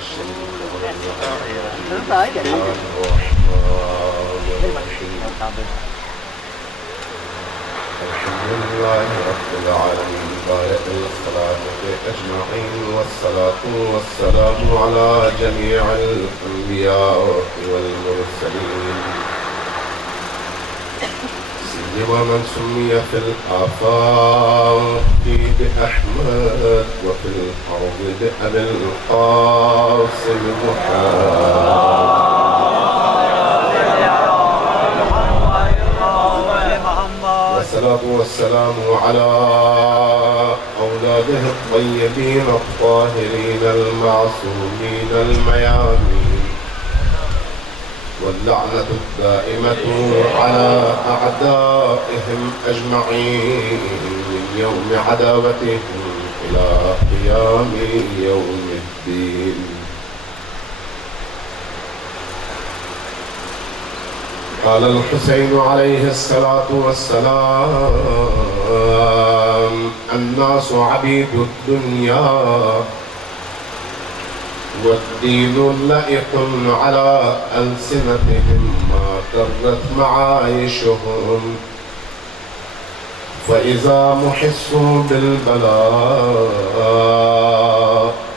الحمد لله رب العالمين بارئ الخلائق أجمعين والصلاة والسلام على جميع الأنبياء والمرسلين سيما من سمي في الآفاق بأحمد وفي الأرض بأبي القاسم محمد والصلاة والسلام على أولاده الطيبين الطاهرين المعصومين الميامين واللعنة الدائمة على أعدائهم أجمعين من يوم عداوتهم إلى قيام يوم الدين. قال الحسين عليه الصلاة والسلام الناس عبيد الدنيا والدين لائق على ألسنتهم ما درت معايشهم فإذا محسوا بالبلاء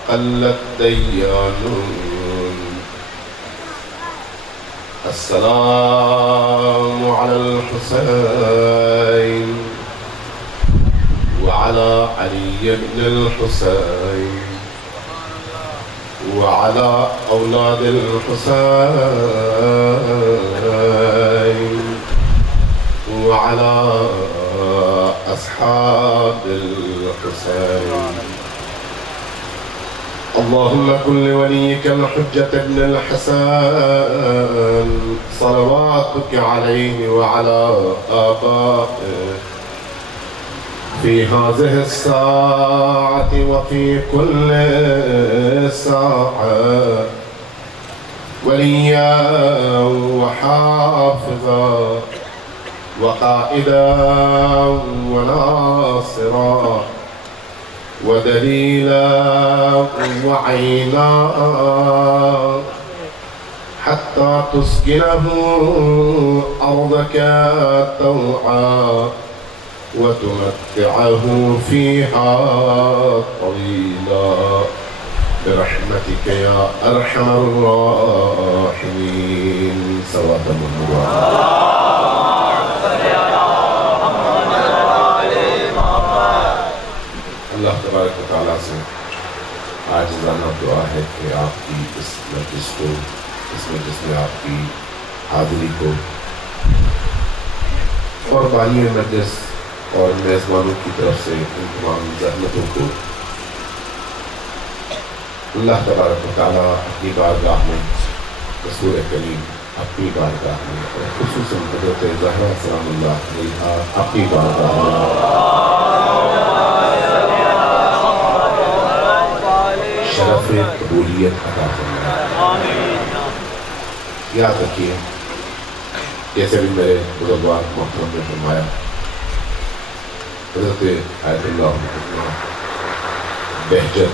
قل الديانون. السلام على الحسين وعلى علي بن الحسين وعلى أولاد الحسين وعلى أصحاب الحسين. اللهم كن لوليك الحجة ابن الحسن صلواتك عليه وعلى آبائه في هذه الساعة وفي كل ساعة وليا وحافظا وقائدا وناصرا ودليلا وعينا حتى تسكنه أرضك طوعا وتمتعه فيها طويلا برحمتك يا أرحم الراحمين. صلوات الله. اللہ تبارک و تعالیٰ سے عاجزانہ دعا ہے کہ آپ کی اس مجلس کو، اس مجلس میں آپ کی حاضری کو اور بانی مجلس اور میزبانوں کی طرف سے ان تمام زحمتوں کو اللہ تبارک و تعالیٰ اپنی بارگاہ میں، رسول کریم اپنی بارگاہ میں اور خصوصاً حضرت زہرا سلام اللہ علیہا اپنی بارگاہ میں شرف قبولیت عطا فرمائے. یاد رکھیے جیسے بھی میرے بزرگوار محترم نے فرمایا، حضرت آیت اللہ بہجت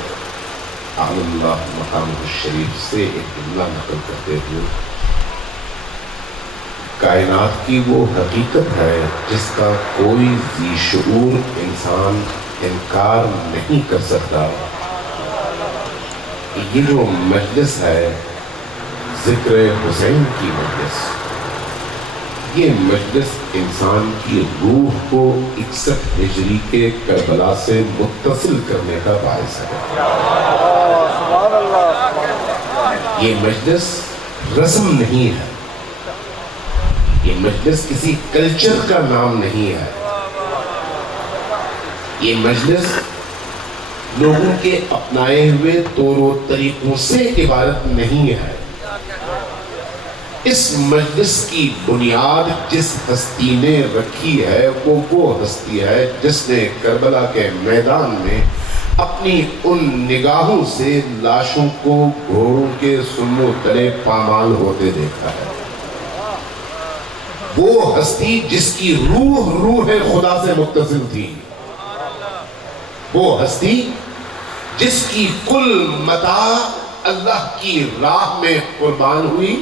اعلی اللہ مقام الشریف سے ایک جملہ نقل کرتے ہوئے کائنات کی وہ حقیقت ہے جس کا کوئی ذی شعور انسان انکار نہیں کر سکتا. یہ جو مجلس ہے ذکر حسین کی مجلس، یہ مجلس انسان کی روح کو 61 ہجری کے کربلا سے متصل کرنے کا باعث ہے. یہ مجلس رسم نہیں ہے، یہ مجلس کسی کلچر کا نام نہیں ہے، یہ مجلس لوگوں کے اپنائے ہوئے طور و طریقوں سے عبارت نہیں ہے. اس مجلس کی بنیاد جس ہستی نے رکھی ہے وہ ہستی ہے جس نے کربلا کے میدان میں اپنی ان نگاہوں سے لاشوں کو گھوڑوں کے سنوں تلے پامال ہوتے دیکھا ہے. وہ ہستی جس کی روح خدا سے متصل تھی، وہ ہستی جس کی کل متاع اللہ کی راہ میں قربان ہوئی،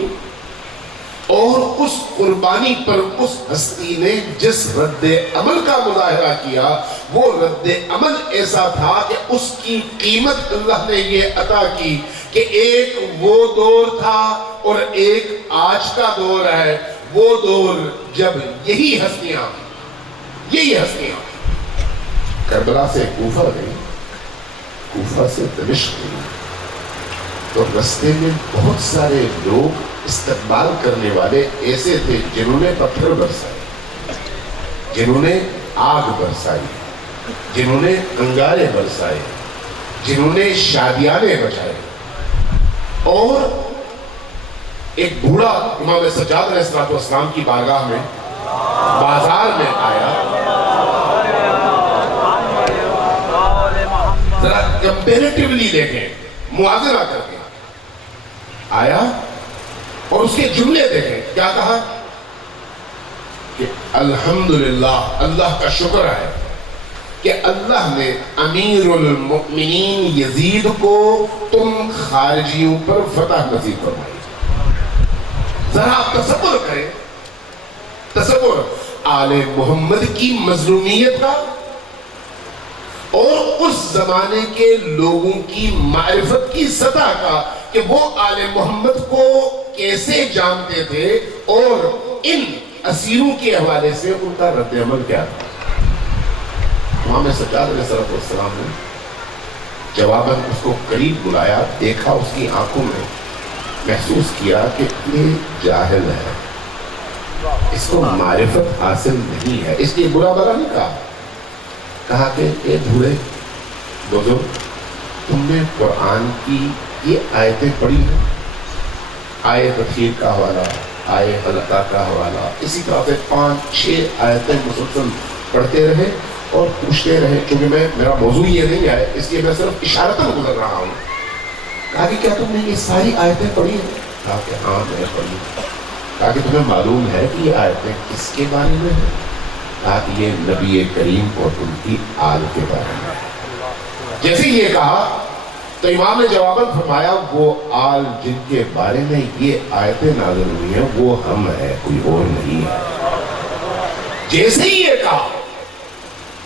اور اس قربانی پر اس ہستی نے جس رد عمل کا مظاہرہ کیا وہ رد عمل ایسا تھا کہ اس کی قیمت اللہ نے یہ عطا کی کہ ایک وہ دور تھا اور ایک آج کا دور ہے۔ وہ دور جب یہی ہستیاں کربلا سے کوفہ گئی، کوفہ سے دمشق گئی، تو رستے میں بہت سارے لوگ استقبال کرنے والے ایسے تھے جنہوں نے پتھر برسائے، جنہوں نے آگ برسائی، جنہوں نے انگارے برسائے، جنہوں نے شادیانے بجائے۔ اور ایک بوڑھا امام سجاد علیہ السلام کی بارگاہ میں بازار میں آیا، ذرا کمپیریٹیولی دیکھیں، موازنہ کر کے آیا اور اس کے جملے دیکھیں، کیا کہا کہ الحمدللہ، اللہ کا شکر ہے کہ اللہ نے امیر المؤمنین یزید کو تم خارجیوں پر فتح نصیب فرمائی۔ ذرا آپ تصور کریں، تصور آل محمد کی مظلومیت کا اور اس زمانے کے لوگوں کی معرفت کی سطح کا کہ وہ آل محمد کو کیسے جانتے تھے اور ان اسیروں کے حوالے سے ان کا رد عمل کیا تھا۔ امام سجاد علیہ السلام نے جواباً اس کو قریب بلایا، دیکھا اس کی آنکھوں میں، محسوس کیا کہ یہ جاہل ہے، اس کو معرفت حاصل نہیں ہے، اس لیے برا بلا نہیں کہا۔ کہا کہ اے بوڑھے بزرگ، تم نے قرآن کی یہ آیتیں پڑھی ہیں، آئے تطہیر کا حوالہ، آئے حلقہ کا حوالہ، اسی طرح سے 5-6 آیتیں مسلسل پڑھتے رہے اور پوچھتے رہے، چونکہ میرا موضوع یہ نہیں ہے اس لیے میں صرف اشارتاً گزر رہا ہوں۔ کہا کہ کیا تم نے یہ ساری آیتیں پڑھی ہیں؟ کہا کہ ہاں میں نے پڑھی۔ کہا کہ تمہیں معلوم ہے کہ یہ آیتیں کس کے بارے میں ہیں؟ کہا کہ یہ نبی کریم اور ان کی آل کے بارے میں۔ جیسے یہ کہا تو امام نے جواباً فرمایا وہ آل جن کے بارے میں یہ آیتیں نازل ہوئی ہیں وہ ہم ہیں، کوئی اور نہیں ہے۔ جیسے ہی یہ کہا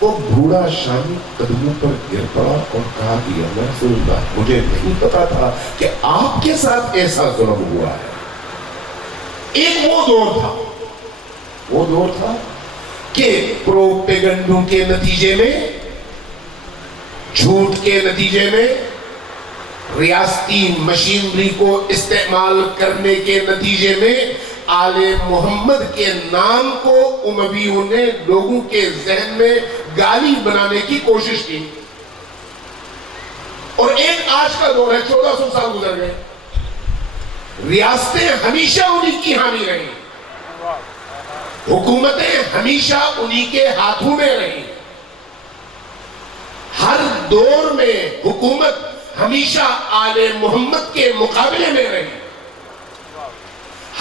وہ بوڑھا شامی قدموں پر گر پڑا اور کہا کہ یا رسول اللہ، مجھے نہیں پتا تھا کہ آپ کے ساتھ ایسا ظلم ہوا ہے۔ ایک وہ دور تھا کہ پروپیگنڈوں کے نتیجے میں، جھوٹ کے نتیجے میں، ریاستی مشینری کو استعمال کرنے کے نتیجے میں آل محمد کے نام کو امویوں نے لوگوں کے ذہن میں گالی بنانے کی کوشش کی۔ اور ایک آج کا دور ہے، 1400 سال گزر گئے، ریاستیں ہمیشہ انہی کی حامی رہی، حکومتیں ہمیشہ انہی کے ہاتھوں میں رہی، ہر دور میں حکومت ہمیشہ آل محمد کے مقابلے میں رہی،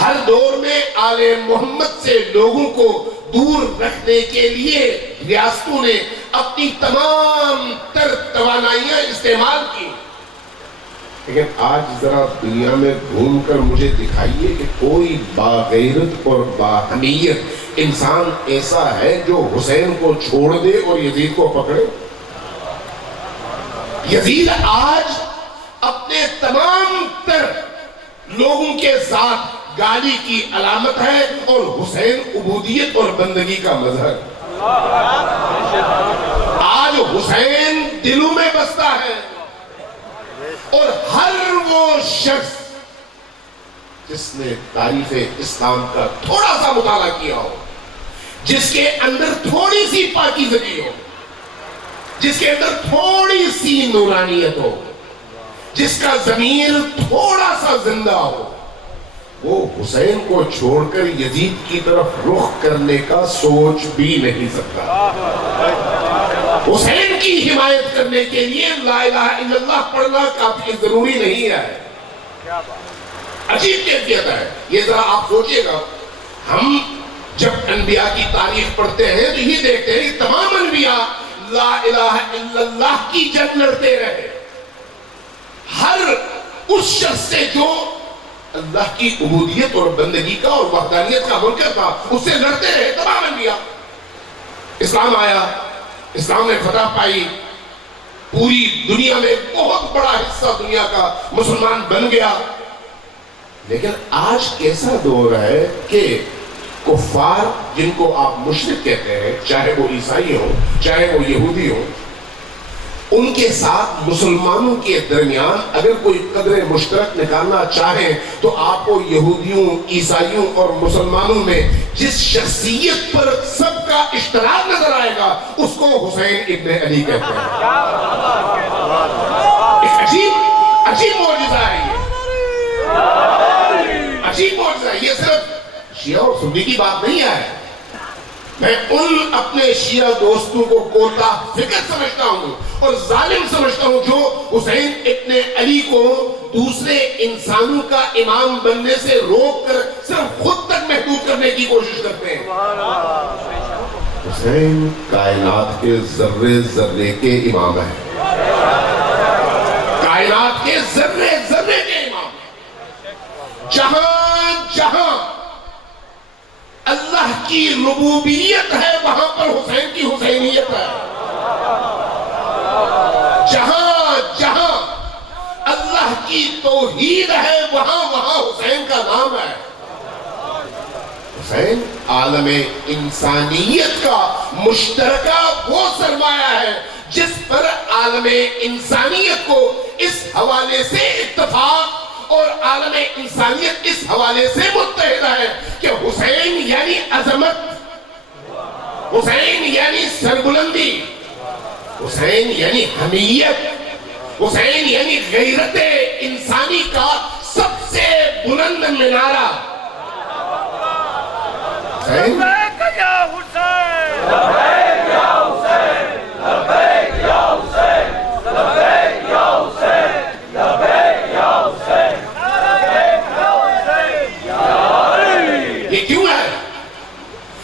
ہر دور میں آل محمد سے لوگوں کو دور رکھنے کے لیے ریاستوں نے اپنی تمام تر توانائیاں استعمال کی۔ لیکن آج ذرا دنیا میں گھوم کر مجھے دکھائیے کہ کوئی باغیرت اور باہمیت انسان ایسا ہے جو حسین کو چھوڑ دے اور یزید کو پکڑے۔ یزید آج اپنے تمام تر لوگوں کے ساتھ گالی کی علامت ہے اور حسین عبودیت اور بندگی کا مظہر۔ آج حسین دلوں میں بستا ہے اور ہر وہ شخص جس نے تاریخ اسلام کا تھوڑا سا مطالعہ کیا ہو، جس کے اندر تھوڑی سی پاکیزگی ہو، جس کے اندر تھوڑی سی نورانیت ہو، جس کا ضمیر تھوڑا سا زندہ ہو، وہ حسین کو چھوڑ کر یزید کی طرف رخ کرنے کا سوچ بھی نہیں سکتا۔ حسین کی حمایت کرنے کے لیے لا الہ الا اللہ پڑھنا کافی ضروری نہیں ہے۔ عجیب کیفیت ہے یہ، ذرا آپ سوچئے گا، ہم جب انبیاء کی تاریخ پڑھتے ہیں تو یہ دیکھتے ہیں کہ تمام انبیاء لا الہ الا اللہ کی جنگ لڑتے رہے، ہر اس شخص سے جو اللہ کی عبودیت اور بندگی کا اور وحدانیت کا منکر تھا، اس سے لڑتے رہے، تباہ بن گیا۔ اسلام آیا، اسلام نے فتح پائی، پوری دنیا میں بہت بڑا حصہ دنیا کا مسلمان بن گیا۔ لیکن آج کیسا دور ہے کہ کفار جن کو آپ مشرک کہتے ہیں، چاہے وہ عیسائی ہوں چاہے وہ یہودی ہوں، ان کے ساتھ مسلمانوں کے درمیان اگر کوئی قدر مشترک نکالنا چاہیں تو آپ کو یہودیوں، عیسائیوں اور مسلمانوں میں جس شخصیت پر سب کا اشتراک نظر آئے گا اس کو حسین ابن علی کہتے ہیں۔ ایک عجیب معجزہ ہے یہ، عجیب معجزہ ہے یہ۔ صرف شیعہ اور سنی کی بات نہیں ہے، میں ان اپنے شیعہ دوستوں کو کوتا فکر سمجھتا ہوں اور ظالم سمجھتا ہوں جو حسین ابن علی کو دوسرے انسانوں کا امام بننے سے روک کر صرف خود تک محدود کرنے کی کوشش کرتے ہیں۔ حسین کائنات کے ذرے ذرے کے امام ہیں، کائنات کے ذرے ذرے کے امام ہیں۔ جہاں جہاں اللہ کی ربوبیت ہے وہاں پر حسین کی حسینیت ہے، جہاں جہاں اللہ کی توحید ہے وہاں وہاں حسین کا نام ہے۔ حسین عالم انسانیت کا مشترکہ وہ سرمایہ ہے جس پر عالم انسانیت کو اس حوالے سے اتفاق اور عالم انسانیت اس حوالے سے متحد ہے کہ حسین یعنی عظمت، حسین یعنی سربلندی، حسین یعنی حمیت، حسین یعنی غیرت انسانی کا سب سے بلند منارہ۔ حسین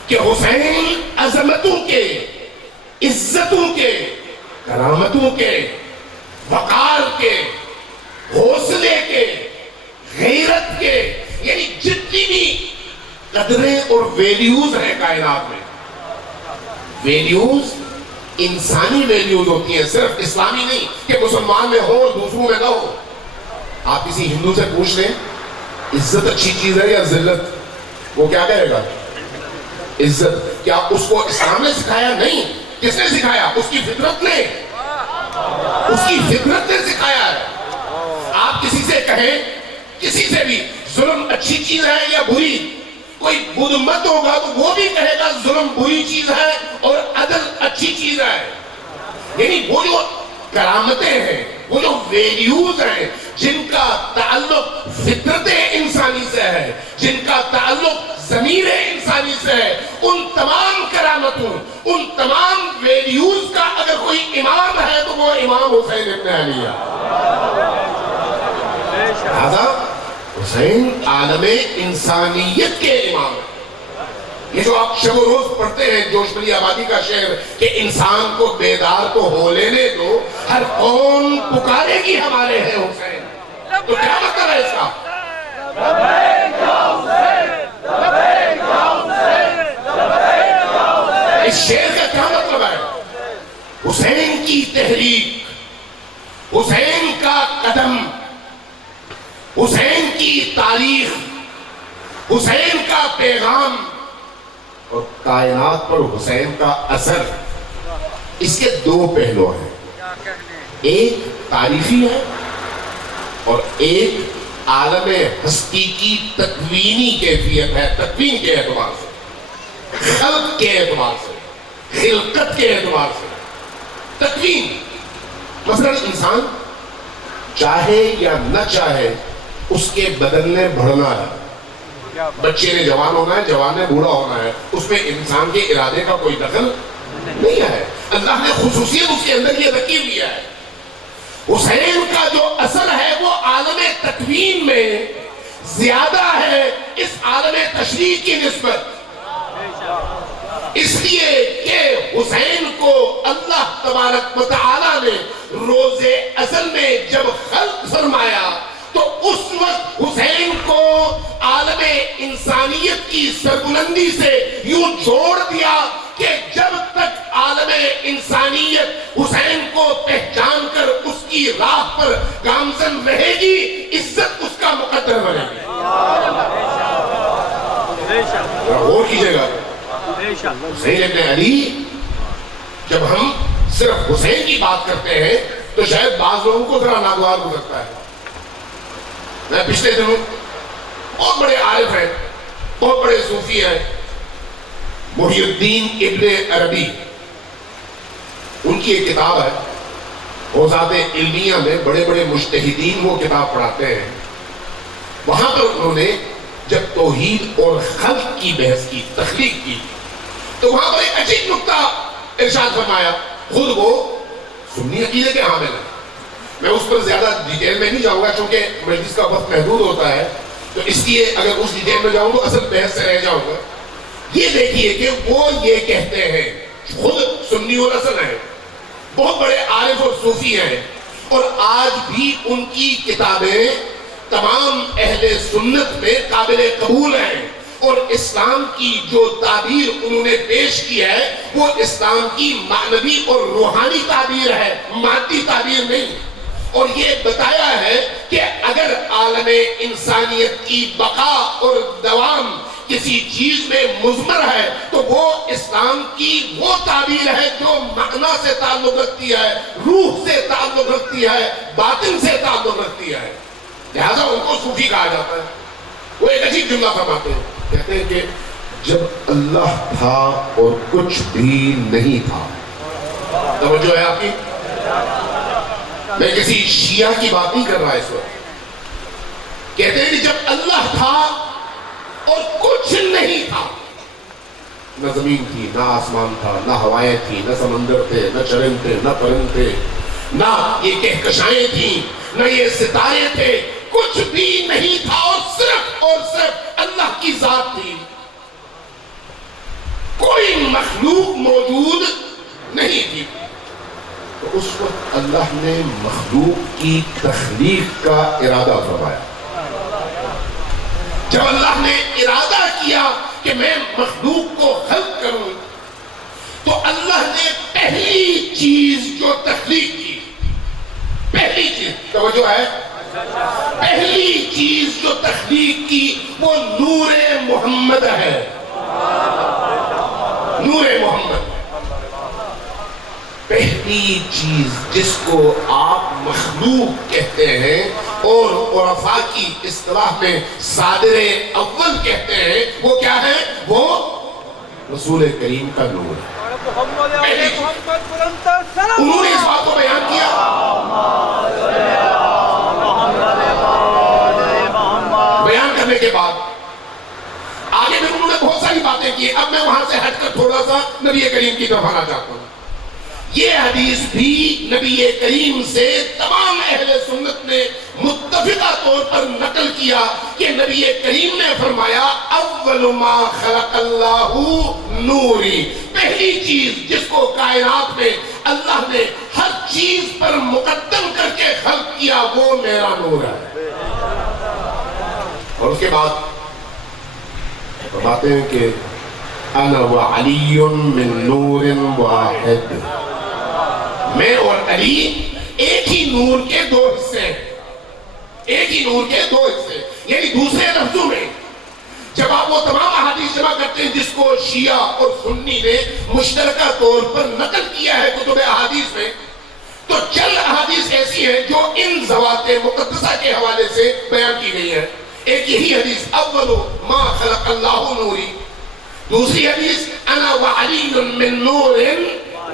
کہ حسین عظمتوں کے، عزتوں کے، کرامتوں کے، وقار کے، حوصلے کے، غیرت کے، یعنی جتنی بھی قدریں اور ویلیوز ہیں کائنات میں، ویلیوز انسانی ویلیوز ہوتی ہیں، صرف اسلامی نہیں کہ مسلمان میں ہو اور دوسروں میں نہ ہو۔ آپ کسی ہندو سے پوچھ لیں عزت اچھی چیز ہے یا ذلت، وہ کیا کہے گا؟ عزت۔ کیا اس کو اسلام نے سکھایا؟ نہیں۔ کس نے سکھایا؟ اس کی فطرت نے، اس کی فطرت نے سکھایا ہے۔ آپ کسی سے کہیں، کسی سے بھی ظلم اچھی چیز ہے یا بری، کوئی بدھ مت ہوگا تو وہ بھی کہے گا ظلم بری چیز ہے اور عدل اچھی چیز ہے۔ یعنی وہ جو کرامتیں ہیں، وہ جو ویلیوز ہیں جن کا تعلق فطرت انسانی سے ہے، جن کا تعلق ضمیر انسانی سے ہے، ان تمام کرامتوں، ان تمام ویلیوز کا اگر کوئی امام ہے تو وہ امام حسین ابن علی ہے۔ لہذا حسین عالم انسانیت کے امام ہیں۔ یہ جو آپ شب و روز پڑھتے ہیں جوش بلی آبادی کا شعر کہ انسان کو بیدار تو ہو لینے دو، ہر قوم پکارے گی ہمارے ہیں حسین، تو کیا مطلب ہے اس کا؟ اس شعر کا کیا مطلب ہے؟ حسین کی تحریک، حسین کا قدم، حسین کی تاریخ، حسین کا پیغام اور کائنات پر حسین کا اثر، اس کے دو پہلو ہیں، ایک تاریخی ہے اور ایک عالم ہستی کی تکوینی کیفیت ہے، تکوین کے اعتبار سے، خلق کے اعتبار سے، خلقت کے اعتبار سے۔ تکوین مثلا انسان چاہے یا نہ چاہے اس کے بدن نے بڑھنا ہے، بچے نے جوان ہونا ہے، جوان نے بوڑھا ہونا ہے، اس میں انسان کے ارادے کا کوئی دخل نہیں ہے، اللہ نے خصوصیت اس کے اندر یہ رکھی ہوئی ہے۔ حسین کا جو اثر ہے وہ عالم تکوین میں زیادہ ہے اس عالم تشریح کی نسبت، اس لیے کہ حسین کو اللہ تبارک و تعالی نے روز ازل میں جب خلق فرمایا تو حسین کو عالم انسانیت کی سربلندی سے یوں جوڑ دیا کہ جب تک عالم انسانیت حسین کو پہچان کر اس کی راہ پر گامزن رہے گی، عزت اس کا مقدر بنے گی۔ غور کیجئے گا، حسین ابن علی، جب ہم صرف حسین کی بات کرتے ہیں تو شاید بعض لوگوں کو ذرا ناگوار ہو سکتا ہے۔ میں پچھلے دنوں بہت بڑے عارف ہیں، بہت بڑے صوفی ہیں، محی الدین ابن عربی، ان کی ایک کتاب ہے، اوزاد علمیہ میں بڑے بڑے مجتہدین وہ کتاب پڑھاتے ہیں۔ وہاں پر انہوں نے جب توحید اور خلق کی بحث کی، تخلیق کی، تو وہاں پر ایک عجیب نکتہ ارشاد فرمایا۔ خود وہ سنی عقیدے کے حامل ہیں، میں اس پر زیادہ ڈیٹیل میں نہیں جاؤں گا چونکہ مجلس کا وقت محدود ہوتا ہے، تو اس لیے اگر اس ڈیٹیل میں جاؤں تو اصل بحث سے رہ جاؤں گا۔ یہ دیکھیے کہ وہ یہ کہتے ہیں، خود سنی و نسل ہیں، بہت بڑے عارف اور صوفی ہیں، اور آج بھی ان کی کتابیں تمام اہل سنت میں قابل قبول ہیں، اور اسلام کی جو تعبیر انہوں نے پیش کی ہے وہ اسلام کی معنوی اور روحانی تعبیر ہے، مادی تعبیر نہیں۔ اور یہ بتایا ہے کہ اگر عالم انسانیت کی بقا اور دوام کسی چیز میں مضمر ہے تو وہ اسلام کی وہ تعبیر ہے جو معنی سے تعلق رکھتی ہے، روح سے تعلق رکھتی ہے، باطن سے تعلق رکھتی ہے، لہذا ان کو صوفی کہا جاتا ہے۔ وہ ایک عجیب جملہ فرماتے ہیں، کہتے ہیں کہ جب اللہ تھا اور کچھ بھی نہیں تھا، توجہ ہے آپ کی، میں کسی شیعہ کی بات نہیں کر رہا اس وقت، کہتے ہیں کہ جب اللہ تھا اور کچھ نہیں تھا، نہ زمین تھی، نہ آسمان تھا، نہ ہوائیں تھی، نہ سمندر تھے، نہ چرند تھے، نہ پرند تھے، نہ یہ کہکشائیں تھیں، نہ یہ ستارے تھے، کچھ بھی نہیں تھا، اور صرف اللہ کی ذات تھی، کوئی مخلوق موجود نہیں تھی۔ تو اس وقت اللہ نے مخلوق کی تخلیق کا ارادہ فرمایا۔ جب اللہ نے ارادہ کیا کہ میں مخلوق کو خلق کروں تو اللہ نے پہلی چیز جو تخلیق کی، پہلی چیز، توجہ ہے، پہلی چیز جو تخلیق کی وہ نور محمد ہے، نور محمد، پہلی چیز جس کو آپ مخلوق کہتے ہیں اور عرفاء کی اصطلاح میں صادر اول کہتے ہیں، وہ کیا ہے؟ وہ رسول کریم کا نور ہے۔ انہوں نے اس بات کو بیان کیا، بیان کرنے کے بعد آگے بھی انہوں نے بہت ساری باتیں کی۔ اب میں وہاں سے ہٹ کر تھوڑا سا نبی کریم کی طرف آنا چاہتا ہوں۔ یہ حدیث بھی نبی کریم سے تمام اہل سنت نے متفقہ طور پر نقل کیا کہ نبی کریم نے فرمایا اول ما خلق اللہ نوری، پہلی چیز جس کو کائنات میں اللہ نے ہر چیز پر مقدم کر کے خلق کیا وہ میرا نور ہے۔ اور اس کے بعد فرماتے ہیں کہ انا وعلی من نور واحد، میں اور علی ایک ہی نور کے دو حصے ہیں، ایک ہی نور کے دو حصے، یعنی دوسرے لفظوں میں جب آپ وہ تمام احادیث جمع کرتے ہیں جس کو شیعہ اور سنی نے مشترکہ طور پر نقل کیا ہے کتب احادیث میں، تو چند احادیث ایسی ہیں جو ان ذوات مقدسہ کے حوالے سے بیان کی گئی ہے۔ ایک یہی حدیث اول ما خلق اللہ نوری، دوسری حدیث انا وعلی من نور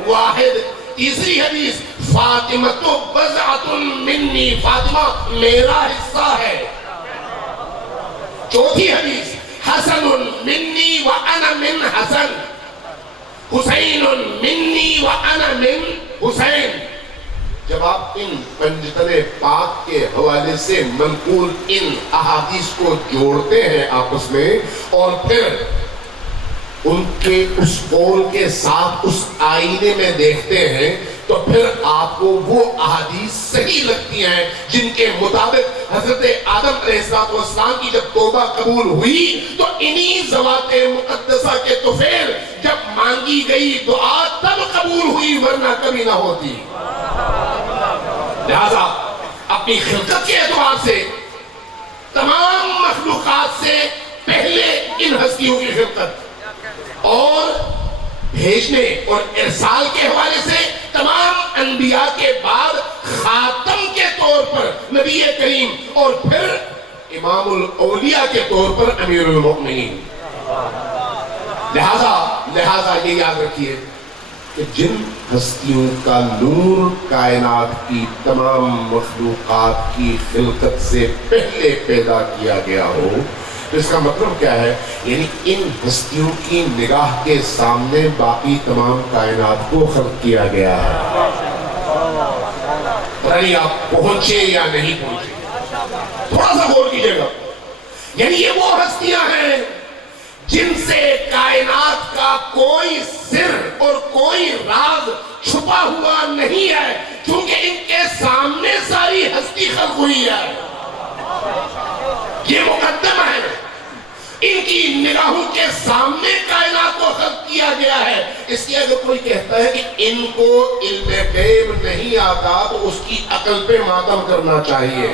واحد، تیسری حدیث فاطمہ تو بضعۃ منی، فاطمہ میرا حصہ ہے، چوتھی حدیث حسن منی وانا من حسن، حسین منی وانا من حسین۔ جب آپ ان پنجتن پاک کے حوالے سے منقول ان احادیث کو جوڑتے ہیں آپس میں اور پھر ان کے اس قول کے ساتھ اس آئینے میں دیکھتے ہیں تو تو پھر آپ کو وہ احادیث صحیح لگتی ہیں جن کے مطابق حضرت آدم علیہ السلام کی جب توبہ قبول ہوئی تو انہی ذوات مقدسہ کے طفیل جب مانگی گئی دعا تب قبول ہوئی، ورنہ کبھی نہ ہوتی۔ لہذا اپنی خلقت کے اعتبار سے تمام مخلوقات سے پہلے ان ہستیوں کی خلقت اور بھیجنے اور ارسال کے حوالے سے تمام انبیاء کے بعد خاتم کے طور پر نبی کریم اور پھر امام الاولیاء کے طور پر امیر المؤمنین۔ لہذا یہ یاد رکھیے کہ جن ہستیوں کا نور کائنات کی تمام مخلوقات کی خلقت سے پہلے پیدا کیا گیا ہو، تو اس کا مطلب کیا ہے؟ یعنی ان ہستیوں کی نگاہ کے سامنے باقی تمام کائنات کو خلق کیا گیا ہے۔ پتہ نہیں آپ پہنچے یا نہیں پہنچے، تھوڑا سا غور کیجئے گا۔ یعنی یہ وہ ہستیاں ہیں جن سے کائنات کا کوئی سر اور کوئی راز چھپا ہوا نہیں ہے، کیونکہ ان کے سامنے ساری ہستی خلق ہوئی ہے۔ یہ مقدم ہے، ان کی نگاہوں کے سامنے کائنات کو خلق کیا گیا ہے۔ اس لیے اگر کوئی کہتا ہے کہ ان کو علم غیب نہیں آتا تو اس کی عقل پہ ماتم کرنا چاہیے۔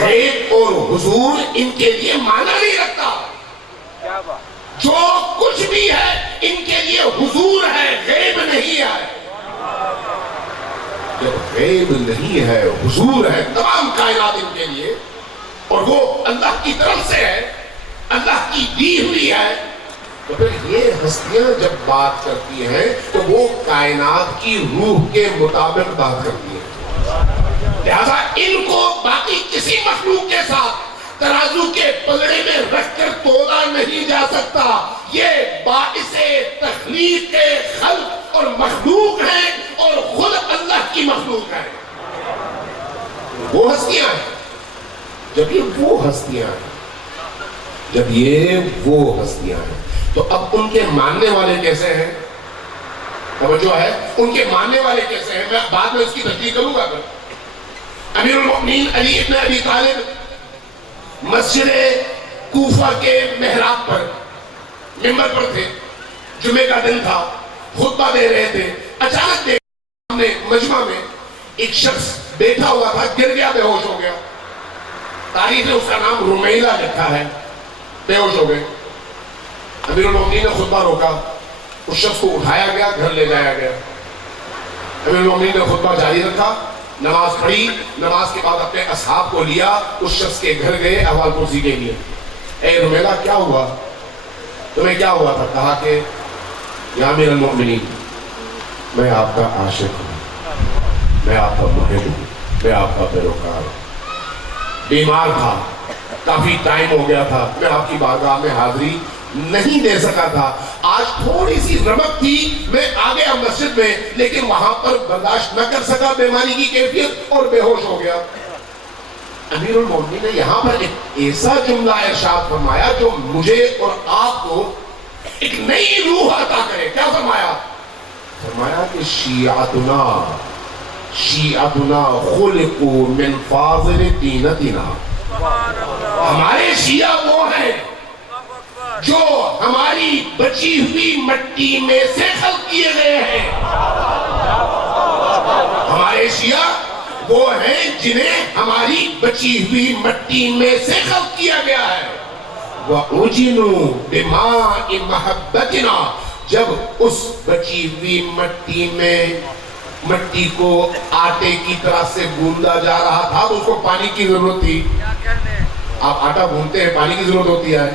غیب اور حضور ان کے لیے معنی نہیں رکھتا۔ جو کچھ بھی ہے ان کے لیے حضور ہے، غیب نہیں ہے۔ جب غیب نہیں ہے، حضور ہے، تمام کائنات ان کے لیے، اور وہ اللہ کی طرف سے ہے، اللہ کی دی ہوئی ہے، تو پھر یہ ہستیاں جب بات کرتی ہیں تو وہ کائنات کی روح کے مطابق بات کرتی ہیں۔ لہذا ان کو باقی کسی مخلوق کے ساتھ ترازو کے پلڑے میں رکھ کر تولا نہیں جا سکتا۔ یہ باعث تخلیق خلق اور مخلوق ہیں اور خود اللہ کی مخلوق ہے۔ وہ ہستیاں ہیں، جب یہ وہ ہستیاں ہیں، تو اب ان کے ماننے والے کیسے ہیں؟ توجہ ہے، ان کے ماننے والے کیسے ہیں؟ میں بعد میں اس کی تشریح کروں گا۔ امیر المؤمنین علی ابن ابی طالب مسجد کوفہ کے محراب پر ممبر پر تھے، جمعے کا دن تھا، خطبہ دے رہے تھے، اچانک دیکھا مجمع میں ایک شخص بیٹھا ہوا تھا، گر گیا، بے ہوش ہو گیا۔ تاریخ نے اس کا نام رمیلہ لکھا ہے، بے ہوش ہو گئے۔ امیر المؤمنین نے خطبہ روکا، اس شخص کو اٹھایا گیا، گھر لے جایا گیا۔ امیر المؤمنین نے خطبہ جاری رکھا، نماز پڑھی، نماز کے بعد اپنے اصحاب کو لیا، اس شخص کے گھر گئے احوال پرسی کے لیے۔ اے رمیلہ، کیا ہوا؟ تمہیں کیا ہوا تھا؟ کہا کہ یا امیر المؤمنین، میں آپ کا عاشق ہوں، میں آپ کا محب ہوں، میں آپ کا پیروکار ہوں۔ بیمار تھا، کافی ٹائم ہو گیا تھا، میں آپ کی بارگاہ میں حاضری نہیں دے سکا تھا۔ آج تھوڑی سی رمق تھی، میں آ گیا مسجد میں، لیکن وہاں پر برداشت نہ کر سکا بیماری کی کیفیت اور بے ہوش ہو گیا۔ امیر المؤمنین نے یہاں پر ایک ایسا جملہ ارشاد فرمایا جو مجھے اور آپ کو ایک نئی روح عطا کرے۔ کیا فرمایا؟ فرمایا کہ شیعتنا خلقوا من فاضل دینتنا، ہمارے شیعہ وہ ہیں جو ہماری بچی ہوئی مٹی میں سے خلق کیے گئے ہیں۔ ہمارے شیعہ وہ ہیں جنہیں ہماری بچی ہوئی مٹی میں سے خلق کیا گیا ہے۔ وَأُجِنُوا بِمَاءِ مَحَبَّتِنَا، جب اس بچی ہوئی مٹی کو آٹے کی طرح سے گوندا جا رہا تھا تو اس کو پانی کی ضرورت تھی۔ آپ آٹا گوندتے ہیں، پانی کی ضرورت ہوتی ہے۔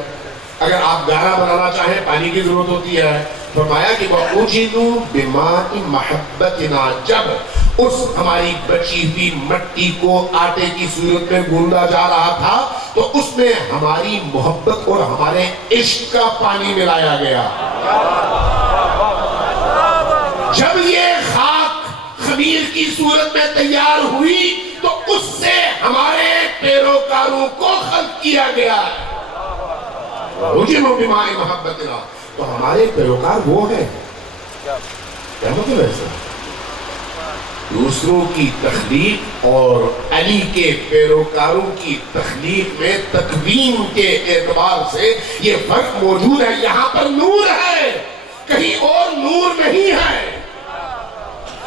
اگر آپ گارا بنانا چاہیں، پانی کی ضرورت ہوتی ہے۔ فرمایا کہ وَأُجِنُوا بِمَاءِ مَحَبَّتِنَا، جب اس ہماری بچی ہوئی مٹی کو آٹے کی صورت میں گوندا جا رہا تھا تو اس میں ہماری محبت اور ہمارے عشق کا پانی ملایا گیا۔ جب یہ خاک خمیر کی صورت میں تیار ہوئی تو اس سے ہمارے پیروکاروں کو خلق کیا گیا۔ وَأُجِنُوا بِمَاءِ مَحَبَّتِنَا، تو ہمارے پیروکار وہ ہیں۔ کیا مطلب ہے سر؟ دوسروں کی تخلیق اور علی کے پیروکاروں کی تخلیق میں تکوین کے اعتبار سے یہ فرق موجود ہے. یہاں پر نور ہے, کہیں اور نور نہیں ہے.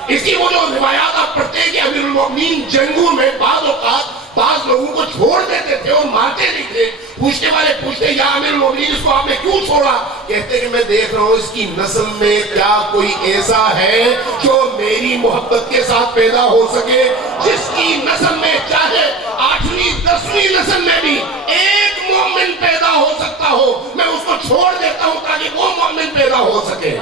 اس کی وہ جو روایات آپ پڑھتے ہیں کہ امیر المومنین جنگوں میں بعض اوقات بعض لوگوں کو چھوڑ دیتے تھے اور مارتے نہیں تھے. پوچھنے والے پوچھتے یا امیر المومنین اس کو آپ نے کیوں چھوڑا؟ کہتے کہ میں دیکھ رہا ہوں اس کی نسل میں کیا کوئی ایسا ہے جو میری محبت کے ساتھ پیدا ہو سکے, جس کی نسل میں چاہے 8ویں 10ویں نسل میں بھی ایک مومن پیدا ہو سکتا ہو, میں اس کو چھوڑ دیتا ہوں تاکہ وہ مومن پیدا ہو سکے.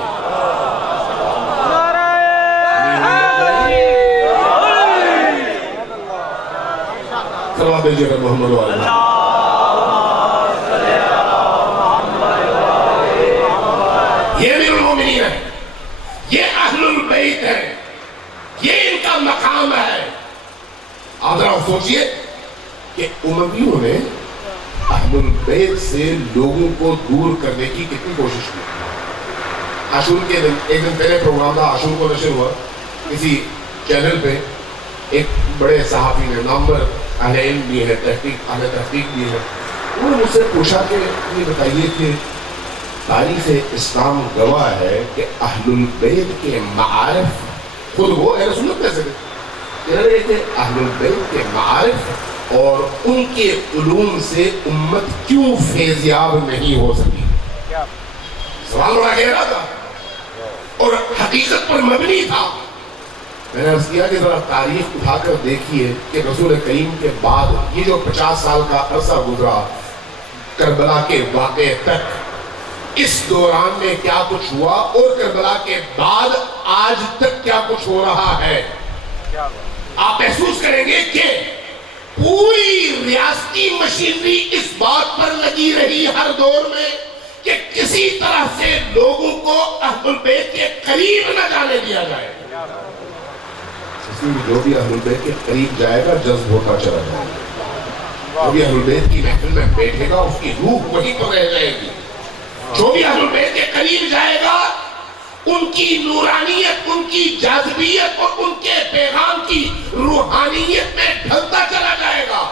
سلام دیجیے گا محمد والے. یہ امیر المومنین ہے, یہ اہل البیت ہے, یہ ان کا مقام ہے. آپ ذرا سوچئے کہ امویوں نے اہل البیت سے لوگوں کو دور کرنے کی کتنی کوشش کی. عاشور کے دن, ایک دن پہلے پروگرام تھا, عاشور کو نشر ہوا کسی چینل پہ. ایک بڑے صحافی نے, نامور اہل علم بھی ہے, اہل تحقیق بھی ہے, انہوں نے مجھ سے پوچھا کہ یہ بتائیے کہ تاریخ اسلام گواہ ہے کہ اہل البیت کے معارف, خود وہ اہل سنت میں سے کہہ رہے کہ اہل البیت کے معارف اور ان کے علوم سے امت کیوں فیضیاب نہیں ہو سکی. سوال بڑا گہرا تھا اور حقیقت پر مبنی تھا. میں نے عرض کیا کہ ذرا تاریخ اٹھا کر دیکھیے کہ رسول کریم کے بعد یہ جو 50 سال کا عرصہ گزرا کربلا کے واقعے تک, اس دوران میں کیا کچھ ہوا اور کربلا کے بعد آج تک کیا کچھ ہو رہا ہے. آپ محسوس کریں گے کہ پوری ریاستی مشینری اس بات پر لگی رہی ہر دور میں کہ کسی طرح سے لوگوں کو اہل البیت کے قریب نہ جانے دیا جائے. جو بھی اہل البیت کے قریب جائے گا جذب ہوتا چلا جائے گا. جو بھی اہل البیت کی محفل میں بیٹھے گا اس کی روح وہیں پر رہ جائے گی. جو بھی اہل البیت کے قریب جائے گا ان کی نورانیت, ان کی جاذبیت اور ان کے پیغام کی روحانیت میں ڈھلتا چلا جائے گا.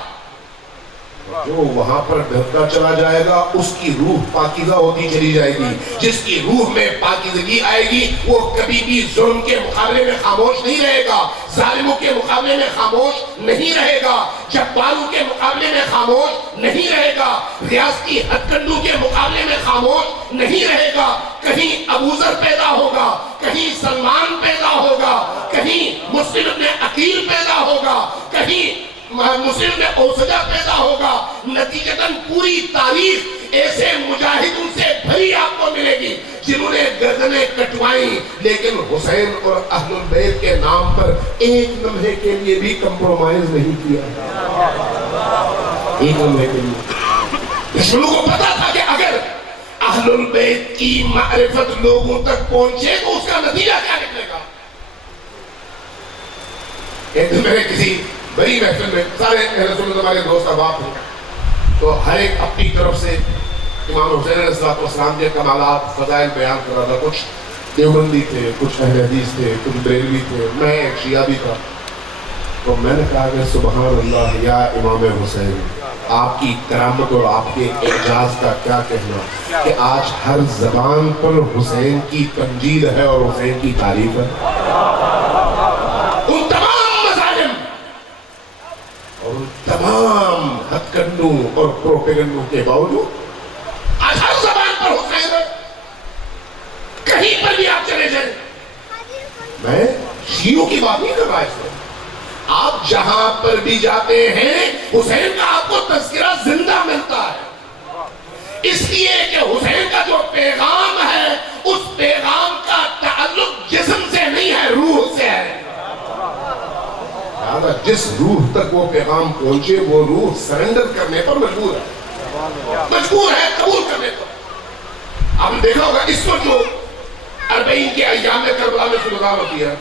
جو وہاں پر ڈھلتا چلا جائے گا اس کی روح پاکیزہ ہوتی چلی جائے گی. جس کی روح میں پاکیزگی آئے گی وہ کبھی بھی ظلم کے مقابلے میں خاموش نہیں رہے گا, ظالموں کے مقابلے میں خاموش نہیں رہے گا, جباروں کے مقابلے میں خاموش نہیں رہے گا, ریاستی ہتھکنڈوں کے مقابلے میں خاموش نہیں رہے گا. کہیں ابوذر پیدا ہوگا, کہیں سلمان پیدا ہوگا, کہیں مسلم ابن عقیل پیدا ہوگا, کہیں مسلم میں اوسجہ پیدا ہوگا. نتیجتاً پوری تاریخ ایسے مجاہدوں سے بھری آپ کو ملے گی جنہوں نے گردنیں کٹوائیں لیکن حسین اور اہل البیت کے نام پر ایک لمحے کے لیے بھی کمپرومائز نہیں کیا. ایک لمحے کے لیے دشمنوں کو پتا تھا کہ اگر اہل البیت کی معرفت لوگوں تک پہنچے تو اس کا نتیجہ کیا نکلے گا. ایک دن میں نے کسی بڑی محفل میں, سارے اہل سنت ہمارے دوست احباب ہیں, تو ہر ایک اپنی طرف سے امام حسین علیہ السلام کے کمالات فضائل بیان کر رہا تھا. کچھ دیوبندی تھے, کچھ اہل حدیث تھے, کچھ بریلوی تھے, میں ایک شیعہ بھی تھا. تو میں نے کہا کہ سبحان اللہ یا امام حسین, آپ کی کرامت اور آپ کے اعجاز کا کیا کہنا کہ آج ہر زبان پر حسین کی تمجید ہے اور حسین کی تعریف ہے. ان تمام مظالم اور ان تمام ہتھکنڈوں اور پروپیگنڈوں کے باوجود آج ہر زبان پر حسین ہے. کہیں پر بھی آپ چلے جائیں, میں شیعوں کی بات نہیں کر رہا اس وقت, آپ جہاں پر بھی جاتے ہیں حسین کا آپ کو تذکرہ زندہ ملتا ہے. اس لیے کہ حسین کا جو پیغام ہے اس پیغام کا تعلق جسم سے نہیں ہے, روح سے ہے. جس روح تک وہ پیغام پہنچے وہ روح سرنڈر کرنے پر مجبور ہے قبول کرنے پر. آپ نے دیکھا ہوگا اس وقت جو 40 کے ایام کربلا میں سلگار ہوتی ہے,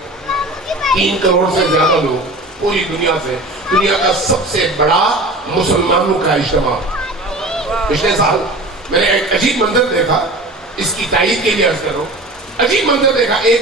3 کروڑ سے زیادہ لوگ پوری دنیا سے, دنیا کا سب سے بڑا مسلمانوں کا اجتماع. پچھلے سال میں نے ایک عجیب منظر دیکھا, اس کی تائید کے لیے عرض کروں, عجیب منظر دیکھا. ایک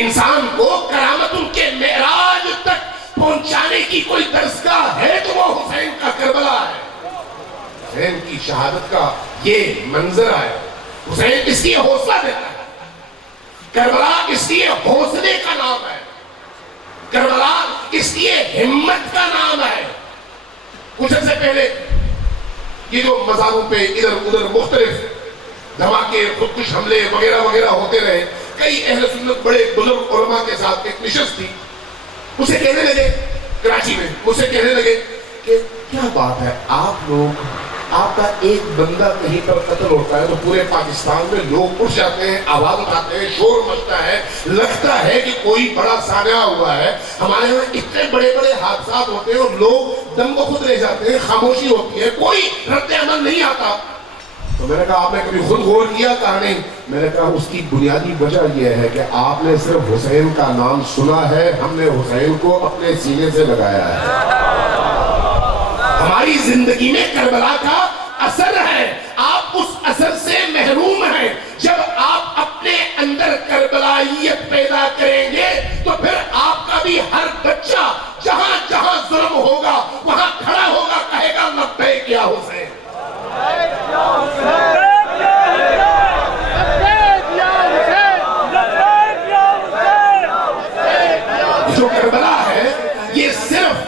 انسان کو کرامتوں کے معراج تک پہنچانے کی کوئی درسگاہ ہے تو وہ حسین کا کربلا ہے، حسین کی شہادت کا یہ منظر ہے۔ حسین اس لیے حوصلہ دیتا ہے، کربلا اس لیے حوصلے کا نام ہے، کربلا اس لیے ہمت کا نام ہے۔ کچھ عرصے پہلے یہ جو مزاروں پہ ادھر ادھر مختلف دھماکے، خودکش حملے وغیرہ وغیرہ ہوتے رہے، کئی اہل سنت بڑے بزرگ علماء کے ساتھ ایک نشست تھی، اسے کہنے لگے کراچی میں، اسے کہنے لگے کہ کیا بات ہے آپ لوگ، آپ کا ایک بندہ کہیں پر قتل ہوتا ہے تو پورے پاکستان میں لوگ اٹھ جاتے ہیں، آواز اٹھاتے ہیں، شور مچتا ہے، لگتا ہے کہ کوئی بڑا سانحہ ہوا ہے۔ ہمارے یہاں اتنے بڑے بڑے حادثات ہوتے ہیں اور لوگ دم بخود رہ جاتے ہیں، خاموشی ہوتی ہے، کوئی رد عمل نہیں آتا۔ تو میں نے کہا آپ نے کبھی خود غور کیا؟ کہا نہیں۔ میں نے کہا اس کی بنیادی وجہ یہ ہے کہ آپ نے صرف حسین کا نام سنا ہے، ہم نے حسین کو اپنے سینے سے لگایا ہے۔ ہماری زندگی میں کربلا کا اثر ہے، آپ اس اثر سے محروم ہیں۔ جب آپ اپنے اندر کربلائیت پیدا کریں گے تو پھر آپ کا بھی ہر بچہ جہاں جہاں ظلم ہوگا وہاں کھڑا ہوگا، کہے گا لبیک یا حسین۔ جو کربلا ہے یہ صرف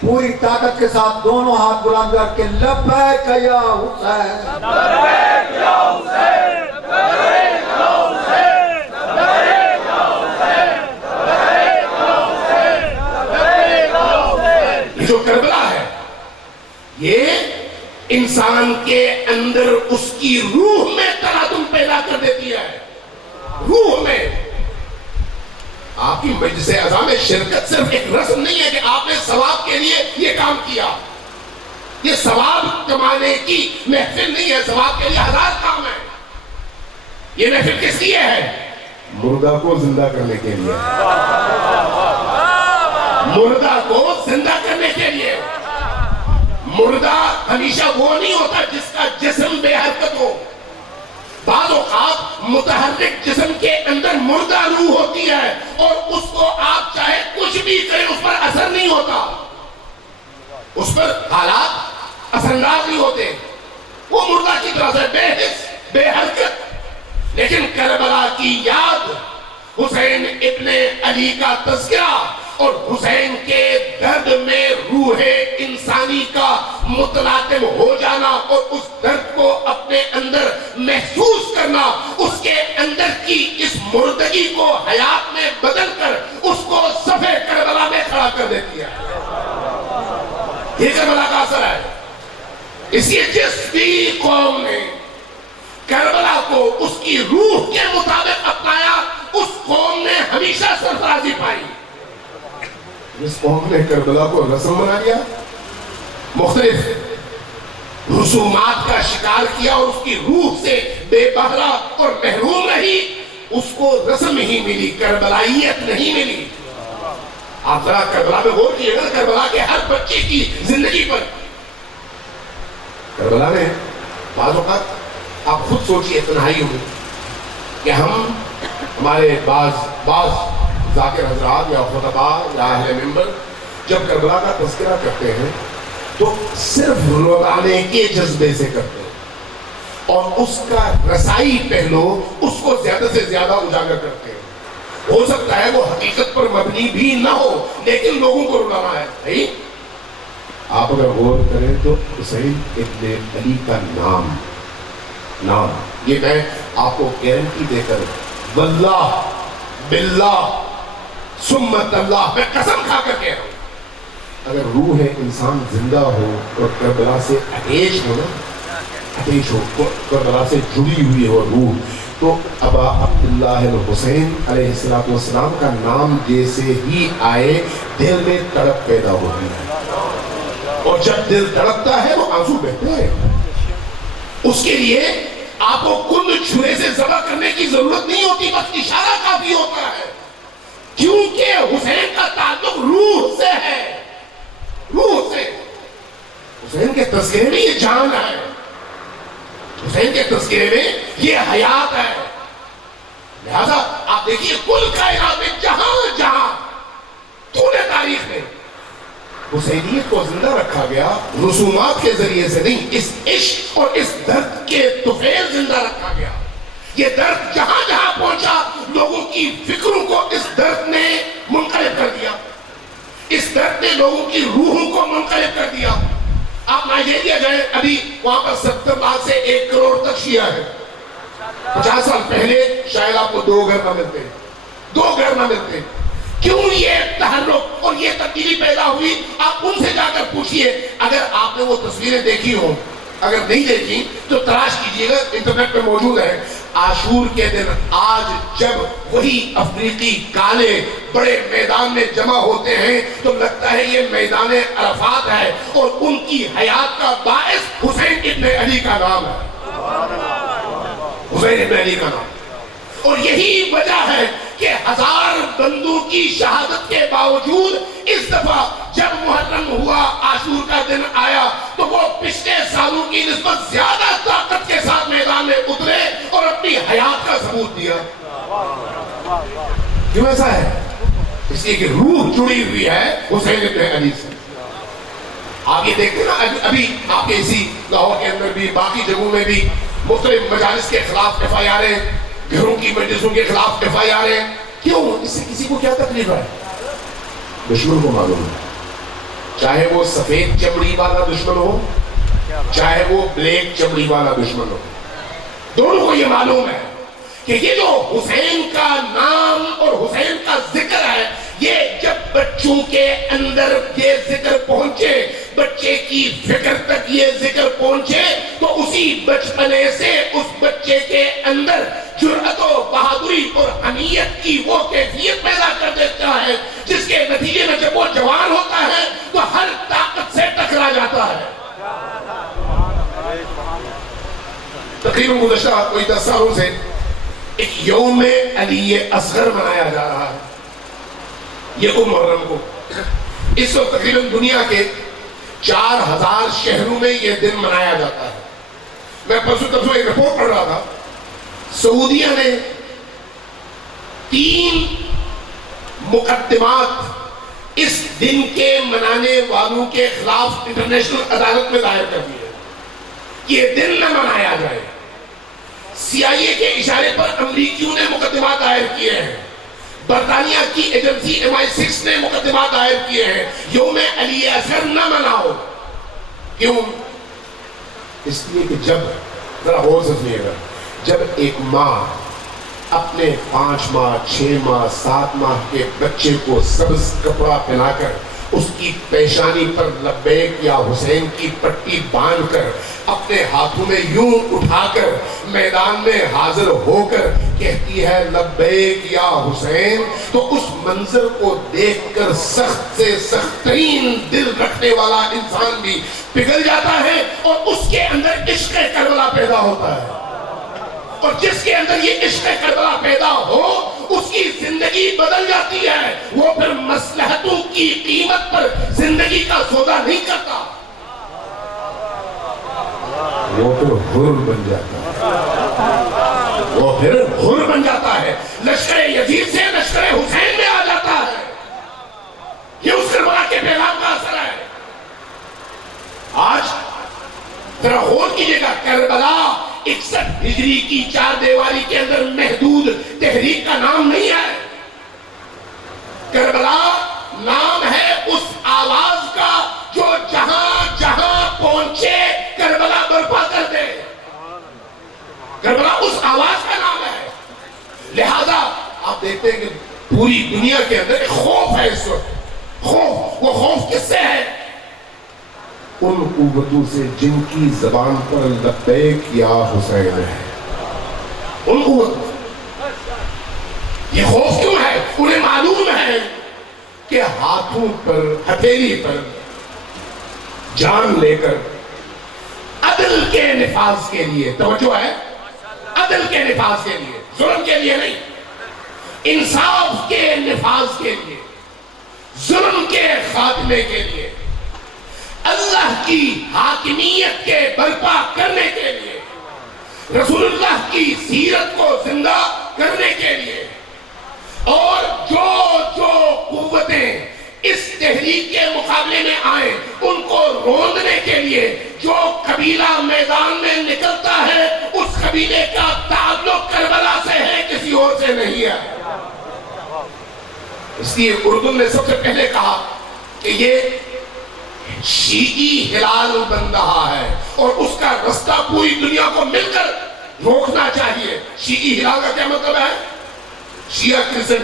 پوری طاقت کے ساتھ دونوں ہاتھ بلند کر کے لبیک یا حسین، لبیک یا حسین، لبیک یا حسین، لبیک یا حسین، لبیک یا حسین، لبیک یا حسین۔ یہ جو کربلا ہے یہ انسان کے اندر اس کی روح میں تلادم پیدا کر دیتی ہے، روح میں۔ آپ کی مجلس اعزا میں شرکت صرف ایک رسم نہیں ہے کہ آپ نے ثواب کے لیے یہ کام کیا، یہ ثواب کمانے کی محفل نہیں ہے، ثواب کے لیے ہزار کام ہے۔ یہ محفل کس لیے ہے؟ مردہ کو زندہ کرنے کے لیے، مردہ کو زندہ کرنے کے لیے۔ مردہ ہمیشہ وہ نہیں ہوتا جس کا جسم بے حرکت ہو، بعض اوقات متحرک جسم کے اندر مردہ روح ہوتی ہے اور اس کو آپ چاہے کچھ بھی کریں اس پر اثر نہیں ہوتا، اس پر حالات اثر انداز نہیں ہوتے، وہ مردہ کی طرح سے بے حس بے حرکت۔ لیکن کربلا کی یاد، حسین ابن علی کا تذکرہ اور حسین کے درد میں روح انسانی کا متلاطم ہو جانا اور اس درد کو اپنے اندر محسوس کرنا، اس کے اندر کی اس مردگی کو حیات میں بدل کر اس کو صفحے کربلا میں کھڑا کر دیتی ہے۔ یہ کربلا کا اثر ہے۔ اس لیے جس بھی قوم نے کربلا کو اس کی روح کے مطابق اپنایا اس قوم نے ہمیشہ سرفرازی پائی۔ جس قوم نے کربلا کو رسم بنا لیا، مختلف رسومات کا شکار کیا اور اس کی روح سے بے بہرا اور محروم رہی، اس کو رسم ہی ملی، کربلائیت نہیں ملی۔ آپ ذرا کربلا میں غور کیے گا، کربلا کے ہر بچے کی زندگی پر کربلا میں بعض اوقات آپ خود سوچئے تنہائیوں میں کہ ہمارے بعض ذاکر حضرات یا خطباء یا اہل منبر جب کربلا کا تذکرہ کرتے ہیں تو صرف رولانے کے جذبے سے کرتے ہیں اور اس کا رسائی پہلو اس کو زیادہ سے زیادہ اجاگر کرتے ہیں۔ ہو سکتا ہے وہ حقیقت پر مبنی بھی نہ ہو لیکن لوگوں کو رلانا ہے۔ نہیں، آپ اگر غور کریں تو حسین ابن علی کا نام یہ میں آپ کو گارنٹی دے کر واللہ باللہ سمت اللہ میں قسم کھا کر کہہ رہا ہوں، اگر روح انسان زندہ ہو اور کربلا سے اٹیچ ہو کربلا سے جڑی ہوئی ہو روح، تو ابا عبداللہ الحسین علیہ السلام کا نام جیسے ہی آئے دل میں تڑپ پیدا ہوتی ہے اور جب دل تڑپتا ہے وہ آنسو بہتے ہیں۔ اس کے لیے آپ کو کل چھرے سے ذبح کرنے کی ضرورت نہیں ہوتی، بس اشارہ کافی ہوتا ہے، کیونکہ حسین کا تعلق روح سے ہے، روح سے۔ حسین کے تذکرے میں یہ جان ہے، حسین کے تذکرے میں یہ حیات ہے، لہذا آپ دیکھیے کل کائنات میں جہاں جہاں طول تاریخ میں حسینیت کو زندہ رکھا گیا، رسومات کے ذریعے سے نہیں، اس عشق اور اس درد کے طفیل زندہ رکھا گیا۔ یہ درد جہاں جہاں پہنچا لوگوں کی فکروں کو اس درد نے منقلب کر دیا، اس درد نے لوگوں کی روحوں کو منقلب کر دیا۔ آپ نائجیریا گئے، ابھی وہاں پر 70 لاکھ سے 1 کروڑ تک شیعہ ہے۔ 50 سال پہلے شاید آپ کو 2 گھر نہ ملتے، 2 گھر نہ ملتے۔ کیوں یہ تحرک اور یہ تبدیلی پیدا ہوئی؟ آپ ان سے جا کر پوچھئے، اگر آپ نے وہ تصویریں دیکھی ہوں، اگر نہیں دیکھی تو تلاش کیجئے گا، انٹرنیٹ پہ موجود ہے۔ عاشور کے دن آج جب وہی افریقی کالے بڑے میدان میں جمع ہوتے ہیں تو لگتا ہے یہ میدان عرفات ہے، اور ان کی حیات کا باعث حسین ابن علی کا نام ہے، حسین ابن علی کا نام۔ اور یہی وجہ ہے کہ 1000 بندوں کی شہادت کے باوجود اس دفعہ جب محرم ہوا، عاشور کا دن آیا، تو وہ پچھلے سالوں کی نسبت زیادہ طاقت کے ساتھ میدان میں اترے اور اپنی حیات کا ثبوت دیا۔ کیوں ایسا ہے؟ اس لیے کہ روح جڑی ہوئی ہے حسین ابن علی سے۔ آپ یہ دیکھتے نا، ابھی آپ کے اسی لاہور کے اندر بھی، باقی جگہوں میں بھی مختلف مجالس کے خلاف FIR ہیں، گھروں کی مجلسوں کے خلاف FIR ہیں۔ کیوں؟ اس سے کسی کو کیا تکلیف ہے؟ دشمن کو معلوم ہے، چاہے وہ سفید چمڑی والا دشمن ہو، چاہے وہ بلیک چمڑی والا دشمن ہو، دونوں کو یہ معلوم ہے کہ یہ جو حسین کا نام اور حسین کا ذکر ہے، یہ جب بچوں کے اندر یہ ذکر پہنچے، بچے کی فکر تک یہ ذکر پہنچے، تو اسی بچپنے سے اس بچے کے اندر جرأت و بہادری اور حمیت کی وہ کیفیت پیدا کر دیتا ہے جس کے نتیجے میں جب وہ جوان ہوتا ہے تو ہر طاقت سے ٹکرا جاتا ہے۔ تقریباً گزشتہ کوئی 10 سالوں سے ایک یوم علی اصغر منایا جا رہا ہے، یکم محرم کو۔ اس وقت تقریباً دنیا کے 4000 شہروں میں یہ دن منایا جاتا ہے۔ میں پرسوں ایک رپورٹ پڑھ رہا تھا، سعودیہ نے 3 مقدمات اس دن کے منانے والوں کے خلاف انٹرنیشنل عدالت میں دائر کر دیے کہ یہ دن نہ منایا جائے۔ CIA کے اشارے پر امریکیوں نے مقدمات دائر کیے ہیں، برطانیہ کی ایجنسی MI6 نے مقدمات دائر کیے ہیں، یوم علی اصغر نہ مناؤ۔ کیوں؟ اس لیے کہ جب ذرا غور سے سنیے گا، جب ایک ماں اپنے 5 ماہ 6 ماہ 7 ماہ کے بچے کو سبز کپڑا پہنا کر اس کی پیشانی پر لبیک یا حسین کی پٹی باندھ کر اپنے ہاتھوں میں یوں اٹھا کر میدان میں حاضر ہو کر کہتی ہے لبیک یا حسین، تو اس منظر کو دیکھ کر سخت سے سخت ترین دل رکھنے والا انسان بھی پگھل جاتا ہے اور اس کے اندر عشق کربلا پیدا ہوتا ہے۔ اور جس کے اندر یہ عشق کربلا پیدا ہو اس کی زندگی بدل جاتی ہے، وہ پھر مصلحتوں کی قیمت پر زندگی کا سودا نہیں کرتا، وہ پھر حر بن جاتا ہے، وہ پھر حر بن جاتا ہے، لشکر یزید سے لشکر حسین میں آ جاتا ہے۔ یہ اس کربلا کے پیغام کا اثر ہے۔ آج ذرا غور کیجئے گا، کربلا 61 ہجری کی 4 دیواری کے اندر محدود تحریک کا نام نہیں ہے، کربلا نام ہے اس آواز کا جو جہاں جہاں پہنچے کربلا برپا کر دے، کربلا اس آواز کا نام ہے۔ لہذا آپ دیکھتے ہیں کہ پوری دنیا کے اندر ایک خوف ہے اس وقت، خوف، وہ خوف کس سے ہے؟ ان قوتوں سے جن کی زبان پر لبیک یا حسین ہے، ان قوتوں۔ یہ خوف کیوں ہے؟ انہیں معلوم ہے کہ ہاتھوں پر، ہتھیلی پر جان لے کر عدل کے نفاذ کے لیے، توجہ ہے، عدل کے نفاذ کے لیے، ظلم کے لیے نہیں، انصاف کے نفاذ کے لیے، ظلم کے خاتمے کے لیے، اللہ کی حاکمیت کے برپا کرنے کے لیے، رسول اللہ کی سیرت کو زندہ کرنے کے لیے اور جو قوتیں اس تحریک کے مقابلے میں آئیں ان کو روندنے کے لیے جو قبیلہ میدان میں نکلتا ہے اس قبیلے کا تعلق کربلا سے ہے، کسی اور سے نہیں ہے۔ اس لیے اردن نے سب سے پہلے کہا کہ یہ شیعی ہلال بن رہا ہے اور اس کا رستہ پوری دنیا کو مل کر روکنا چاہیے۔ شیعی ہلال کا کیا مطلب ہے؟ شیعہ کرسچن،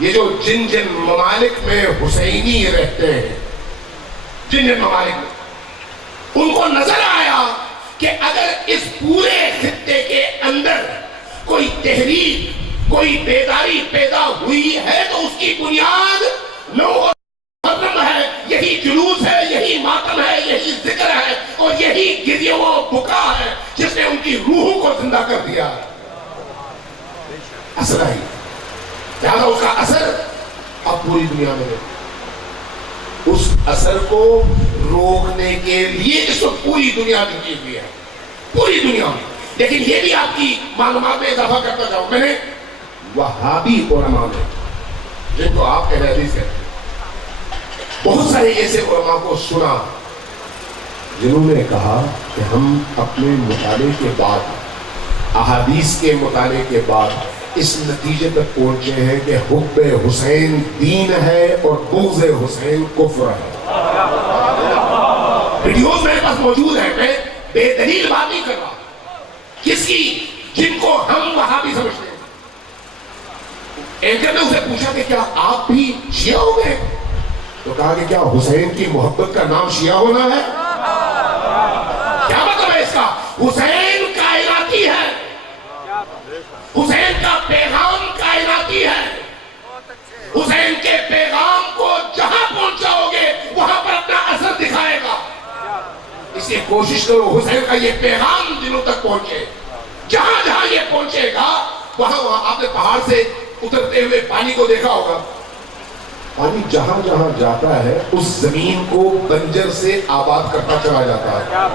یہ جو جن ممالک میں حسینی رہتے ہیں، جن ممالک میں، ان کو نظر آیا کہ اگر اس پورے خطے کے اندر کوئی تحریک، کوئی بیداری پیدا ہوئی ہے تو اس کی بنیاد لوگوں ہے، یہی جلوس ہے، یہی ماتم ہے، یہی ذکر ہے اور یہی گریہ و بکا ہے جس نے ان کی روح کو زندہ کر دیا۔ اثر آئی، لہذا اس کا اثر اب پوری دنیا میں ہے۔ اس اثر کو روکنے کے لیے اس وقت پوری دنیا جھکی ہوئی ہے، پوری دنیا میں۔ لیکن یہ بھی آپ کی معلومات میں اضافہ کرتا جاؤں، میں نے وہابی علماء میں، جن کو آپ اہل حدیث کہتے ہیں، بہت سارے ایسے علماء کو سنا جنہوں نے کہا کہ ہم اپنے مطالعے کے بعد، احادیث کے مطالعے کے بعد اس نتیجے تک پہنچے ہیں کہ حب حسین دین ہے اور بغض حسین کفر ہے۔ ویڈیوز میرے پاس موجود ہیں، میں بے دلیل بات نہیں کر رہا، کس کی؟ جن کو ہم وہابی سمجھتے ہیں۔ اینکر نے اسے پوچھا کہ کیا آپ بھی شیعہ ہو گئے؟ تو کہا کہ کیا حسین کی محبت کا نام شیعہ ہونا ہے؟ کیا مطلب ہے اس کا؟ حسین کائناتی ہے، حسین کا پیغام کائناتی ہے، حسین کے پیغام کو جہاں پہنچاؤ گے وہاں پر اپنا اثر دکھائے گا۔ اس لیے کوشش کرو حسین کا یہ پیغام دلوں تک پہنچے، جہاں جہاں یہ پہنچے گا وہاں آپ نے پہاڑ سے اترتے ہوئے پانی کو دیکھا ہوگا، پانی جہاں جہاں جاتا ہے اس زمین کو بنجر سے آباد کرتا چلا جاتا ہے۔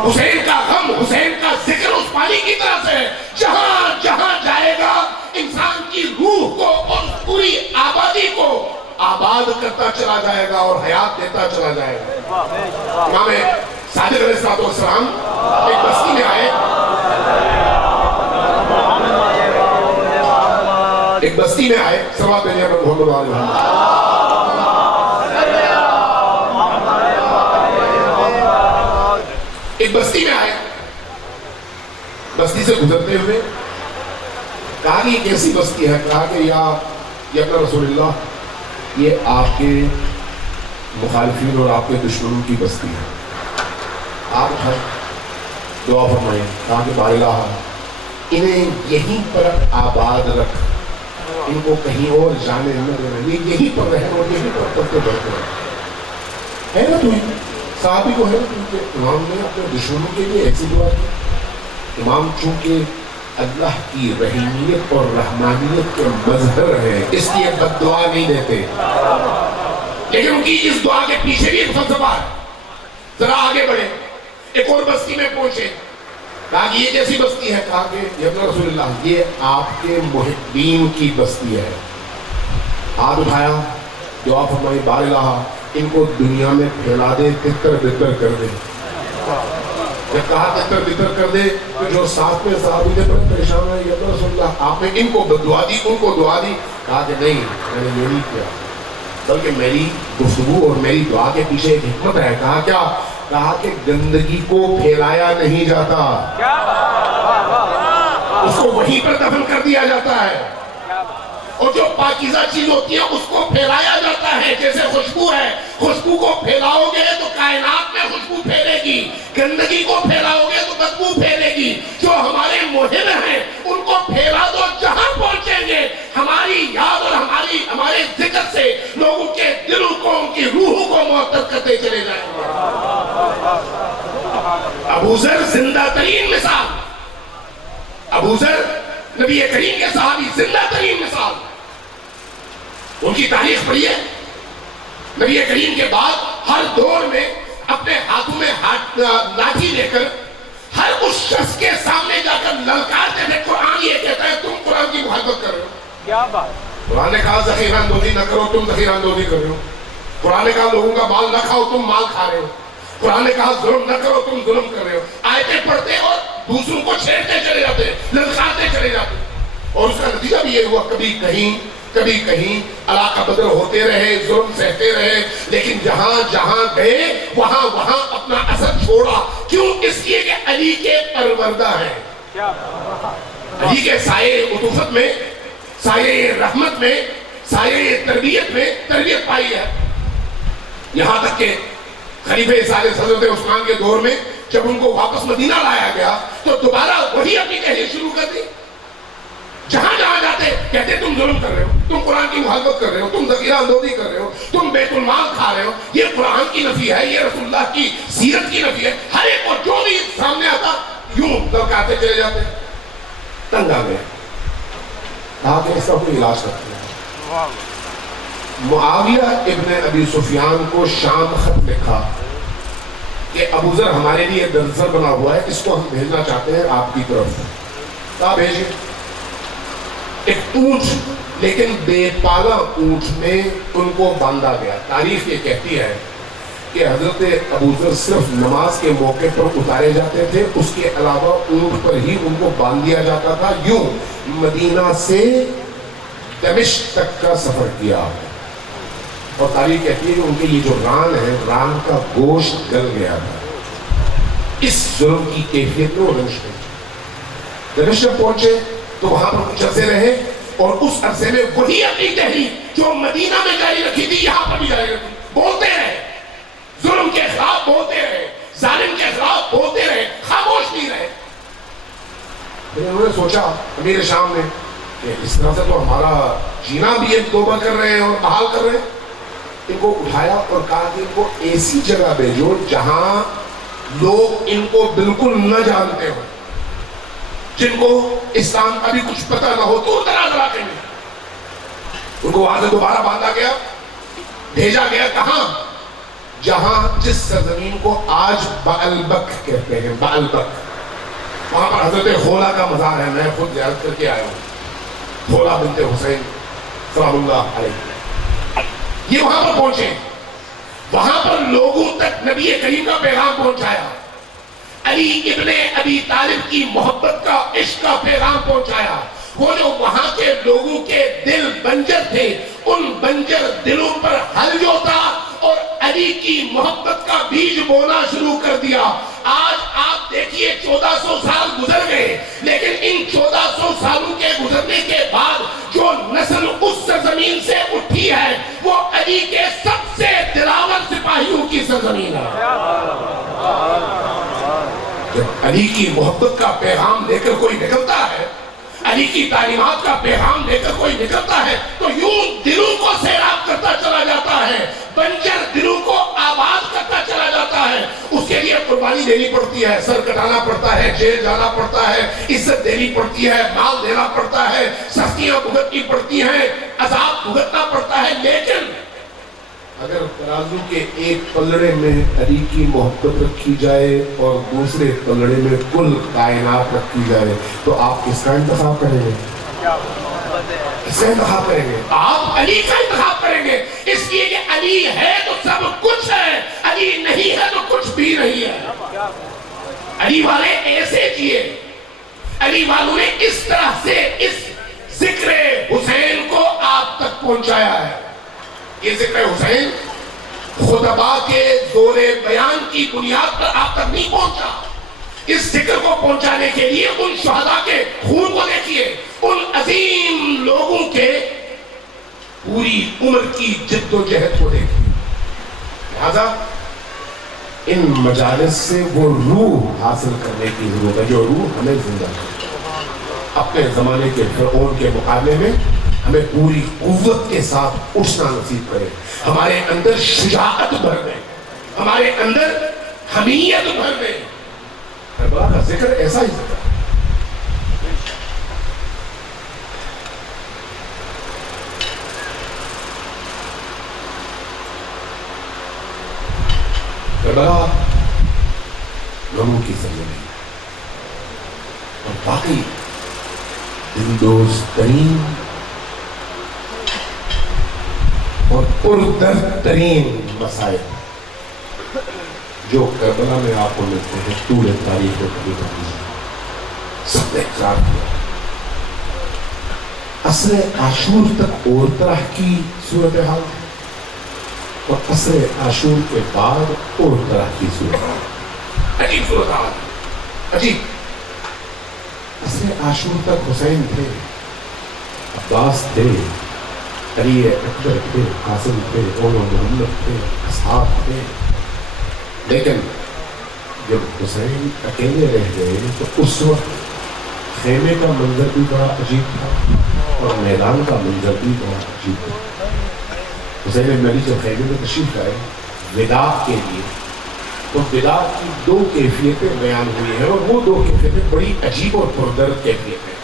حسین کا غم، حسین کا ذکر اس پانی کی طرح سے ہے، جہاں جہاں جائے گا انسان کی روح کو اور پوری آبادی کو آباد کرتا چلا جائے گا اور حیات دیتا چلا جائے گا۔ امام صادق علیہ السلام ایک بستی میں آئے، ایک بستی میں آئے، صلوات محمد علیہ وسلم، ایک بستی میں آئے، بستی سے گزرتے ہوئے کہا کہ یہ کیسی بستی ہے؟ کہا کہ یا اپنا رسول اللہ، یہ آپ کے مخالفین اور آپ کے دشمنوں کی بستی ہے، آپ اٹھائیں، دعا فرمائیں۔ کہا کہ بار الہ، انہیں یہیں پر آباد رکھ، ان کو کہیں اور جانے نہ دینا، یہ یہیں پر رہیں اور یہیں پر پڑھتے بڑھتے رہیں۔ حیرت ہوئی صحابی کو، حیرت ہوئی کہ امام نے اپنے دشمنوں کے لیے ایسی دعا کی۔ امام چونکہ اللہ کی رحیمیت اور رحمانیت کے مظہر ہے اس لیے بد دعا نہیں دیتے، لیکن ان کی اس دعا کے پیچھے بھی ایک فلسفہ ہے۔ ذرا آگے بڑھے، ایک اور بستی میں پہنچے، کہا کہ یہ کیسی بستی ہے؟ کہا کہ یا رسول اللہ، یہ آپ کے محبین کی بستی ہے۔ ہاتھ اٹھایا، دعا فرمائی، بار الہ، ان کو دنیا میں پھیلا دے، تتر بتر کر دے۔ جب کہا تتر بتر کر دے تو جو ساتھ میں صحابی نے بڑے پریشان ہے، یا رسول اللہ آپ نے ان کو دعا دی، ان کو دعا دی؟ کہا کہ نہیں، میں نے یہ نہیں کیا، بلکہ میری گفتگو اور میری دعا کے پیچھے ایک حکمت ہے۔ کہا کیا؟ کہا کہ گندگی کو پھیلایا نہیں جاتا، اس کو وہیں پر دفن کر دیا جاتا ہے، اور جو پاکیزہ چیز ہوتی ہے اس کو پھیلایا جاتا ہے۔ جیسے خوشبو ہے، خوشبو کو پھیلاؤ گے تو کائنات میں خوشبو پھیلے گی، گندگی کو پھیلاؤ گے تو بدبو پھیلے گی۔ جو ہمارے مہم ہیں ان کو پھیلا دو، جہاں پہنچیں گے ہماری یاد اور ہمارے ذکر سے لوگوں کے دلوں کو، ان کی روحوں کو معطر کرتے چلے جائیں گے۔ ابو ذر زندہ ترین مثال، ابو ذر نبی کریم کے صحابی، زندہ ترین مثال۔ ان کی تاریخ پڑھیے، نبی کریم کے بعد ہر دور میں اپنے ہاتھوں میں لاٹھی لے کر ہر اس شخص کے سامنے جا کر للکارتے تھے، قرآن یہ کہتا ہے تم قرآن کی مخالفت کر رہے ہو، کیا بات. قرآن نے کہا ذخیرہ اندوزی نہ کرو، تم ذخیرہ اندوزی کر رہے ہو. قرآن نے کہا لوگوں کا مال نہ کھاؤ، تم مال کھا رہے ہو. قرآن نے کہا ظلم نہ کرو، تم ظلم کر رہے ہو. آیتیں پڑھتے اور دوسروں کو چھیڑتے چلے جاتے، للکارتے چلے جاتے. اور اس کا نتیجہ بھی یہ ہوا، کبھی کہیں علاقہ بدر ہوتے رہے، ظلم سہتے رہے، لیکن جہاں گئے وہاں اپنا اثر چھوڑا. کیوں؟ اس لیے کہ علی کے پروردہ ہیں. علی کے سائے عطوفت میں، سائے رحمت میں، سائے تربیت پائی ہے. یہاں تک کہ خلیفہ ثالث حضرت عثمان کے دور میں جب ان کو واپس مدینہ لایا گیا تو دوبارہ وہی اپنی تحریر شروع کر دی. جہاں جاتے کہتے تم ظلم کر رہے ہو، تم قرآن کی مخالفت کر رہے ہو، تم ذخیرہ اندوزی کر رہے ہو، تم بیت المال کھا رہے ہو. یہ قرآن کی نفی ہے، یہ رسول اللہ کی سیرت کی نفی ہے. ہر ایک کو جو بھی سامنے آتا یوں دلکاتے چلے جاتے. تنگ آ گئے، کہا کہ اس کا کوئی علاج کرتے ہیں. معاویہ ابن ابی سفیان کو شام خط لکھا کہ ابو ذر ہمارے لیے دلزر بنا ہوا ہے، اس کو ہم بھیجنا چاہتے ہیں آپ کی طرف. کہا بھیجیں. ایک اونٹ، لیکن بے پالا اونٹ میں ان کو باندھا گیا. تاریخ یہ کہتی ہے کہ حضرت ابو ذر صرف نماز کے موقع پر اتارے جاتے تھے، اس کے علاوہ اونٹ پر ہی ان کو باندھ دیا جاتا تھا. یوں مدینہ سے دمشق تک کا سفر کیا. اور تاریخ کہتی ہے کہ ان کے یہ جو ران ہے، ران کا گوشت گل گیا تھا. اس ظلم کی کیفیت میں وہ دمشق پہنچے تو وہاں پر کچھ عرصے رہے، اور اس عرصے میں وہی اپنی تحریک جو مدینہ میں جاری رکھی تھی یہاں پر بھی جاری رکھی. بولتے رہے، ظلم کے خلاف بولتے رہے، ظالم کے خلاف بولتے رہے، خاموش نہیں رہے. پھر انہوں نے سوچا امیر شام نے کہ اس طرح سے تو ہمارا جینا بھی ایک توبہ کر رہے ہیں اور بحال کر رہے ہیں. ان کو اٹھایا اور کہا کہ ان کو ایسی جگہ بھیجو جہاں لوگ ان کو بالکل نہ جانتے ہو، جن کو اسلام کا بھی کچھ پتہ نہ ہو. دور دراز علاقے میں ان کو وہاں سے دوبارہ باندھا گیا، بھیجا گیا. کہاں؟ جہاں جس سرزمین کو آج بعلبک کہتے ہیں، بعلبک. وہاں پر حضرت خولا کا مزار ہے، میں خود زیارت کر کے آیا ہوں. خولا بنت حسین سلام اللہ علیہ. یہ وہاں پر پہنچے، وہاں پر لوگوں تک نبی کریم کا پیغام پہنچایا. علی ابن ابی طالب کی محبت کا، عشق کا پیغام پہنچایا. وہ جو وہاں کے لوگوں کے دل بنجر تھے، ان بنجر دلوں پر حل جو تھا اور علی کی محبت کا بیج بونا شروع کر دیا. آج آپ دیکھیے 1400 سال گزر گئے، لیکن ان 1400 سالوں کے گزرنے کے بعد جو نسل اس سرزمین سے اٹھی ہے وہ علی کے سب سے دلاور سپاہیوں کی سرزمین ہے. جب علی کی محبت کا پیغام لے کر کوئی نکلتا ہے، علی کی تعلیمات کا پیغام لے کر کوئی نکلتا ہے، تو یوں دلوں کو سیراب کرتا چلا جاتا ہے، بنجر دلوں کو آباد کرتا چلا جاتا ہے. اس کے لیے قربانی دینی پڑتی ہے، سر کٹانا پڑتا ہے، جیل جانا پڑتا ہے، عزت دینی پڑتی ہے، مال دینا پڑتا ہے، سختیاں بھگتنی پڑتی ہیں، عذاب بھگتنا پڑتا ہے. لیکن اگر ترازو کے ایک پلڑے میں علی کی محبت رکھی جائے اور دوسرے پلڑے میں کل کائنات رکھی جائے تو آپ کس کا انتخاب کریں گے؟ کس کا انتخاب کریں گے؟ آپ علی کا انتخاب کریں گے، اس لیے کہ علی ہے تو سب کچھ ہے، علی نہیں ہے تو کچھ بھی نہیں ہے. علی والے ایسے جیے، علی والوں نے اس طرح سے اس ذکر حسین کو آپ تک پہنچایا ہے. یہ ذکر حسین خطبہ کے زور بیان کی بنیاد پر آپ تک نہیں پہنچا. اس ذکر کو پہنچانے کے لیے ان شہداء کے خون کو دیکھیے، ان عظیم لوگوں کے پوری عمر کی جد و جہد کو دیکھیے. لہذا ان مجالس سے وہ روح حاصل کرنے کی ضرورت ہے جو روح ہمیں زندہ کرتی ہے. اپنے زمانے کے فرعون کے مقابلے میں ہمیں پوری قوت کے ساتھ اٹھنا نصیب کرے. ہمارے اندر شجاعت بھر دے، ہمارے اندر حمیت بھر دے. کربلا کا ذکر ایسا ہی ذکر ہے. کربلا غموں کی سرزمین اور باقی دلدوز ترین اور پردرد ترین مسائل جو کربلا میں آپ کو ملتے ہیں طول تاریخ و کبھی سب نے اقرار کیا. عصر عاشور تک اور طرح کی صورتحال اور عصر عاشور کے بعد اور طرح کی صورتحال. عجیب صورتحال, عجیب. عصر عاشور تک حسین تھے, عباس تھے, علی اکبر تھے, قاسم تھے, اولو محمد تھے, اصحاب تھے. لیکن جب حسین اکیلے رہ گئے تو اس وقت خیمے کا منظر بھی بڑا عجیب تھا اور میدان کا منظر بھی بڑا عجیب تھا. حسین بن علی جب خیمے میں تشریف لائے وداع کے لیے تو وداع کی دو کیفیتیں بیان ہوئی ہیں اور وہ دو کیفیتیں بڑی عجیب اور پردرد کیفیتیں.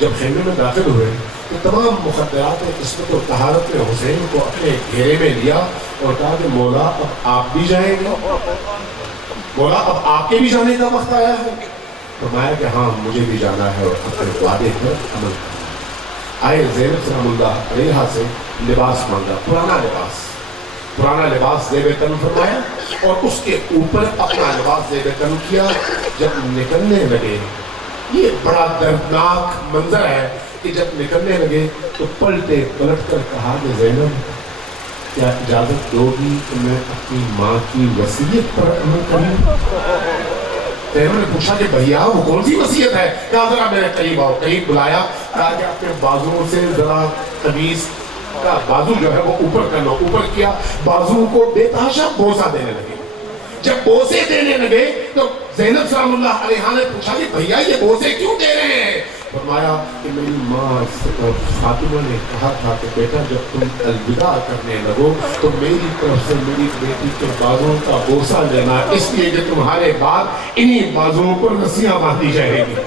جب خیمے میں داخل ہوئے تو تمام مقدرات عصمت و طہارت نے حسین کو اپنے گھیرے میں لیا اور کہا کہ مولا اب آپ بھی جائیں گے, مولا اب آپ کے بھی جانے کا وقت آیا ہے. فرمایا کہ ہاں مجھے بھی جانا ہے اور اپنے وعدے پر عمل کرنا. آئے زینب سلام اللہ علیہا سے لباس مانگا, پرانا لباس زیب تن فرمایا اور اس کے اوپر اپنا لباس زیب تن کیا. جب نکلنے لگے, یہ بڑا دردناک منظر ہے کہ جب نکلنے لگے تو پلٹے پلٹ کر کہا کہ زینب کیا اجازت دو گی کہ میں اپنی ماں کی وصیت پر عمل کروں؟ زینب نے پوچھا کہ بھیا وہ کون سی وصیت ہے؟ کہا ذرا میرے قریب آؤ. قریب بلایا, کہا کہ اپنے بازوؤں سے ذرا قمیص کا بازو جو ہے وہ اوپر کرنا. اوپر کیا, بازو کو بے تحاشا بوسہ دینے لگے. جب بوسے دینے لگے تو زینب سلام اللہ علیہا نے پوچھا کہ بھیا یہ بوسے کیوں دے رہے ہیں؟ فرمایا کہ میری ماں فاطمہ نے کہا تھا کہ بیٹا جب تم الوداع کرنے لگو تو میری طرف سے میری بیٹی کے بازوں کا بوسہ لینا, اس لیے کہ تمہارے بعد انہی بازوں پر رسیاں باندھی جائیں گی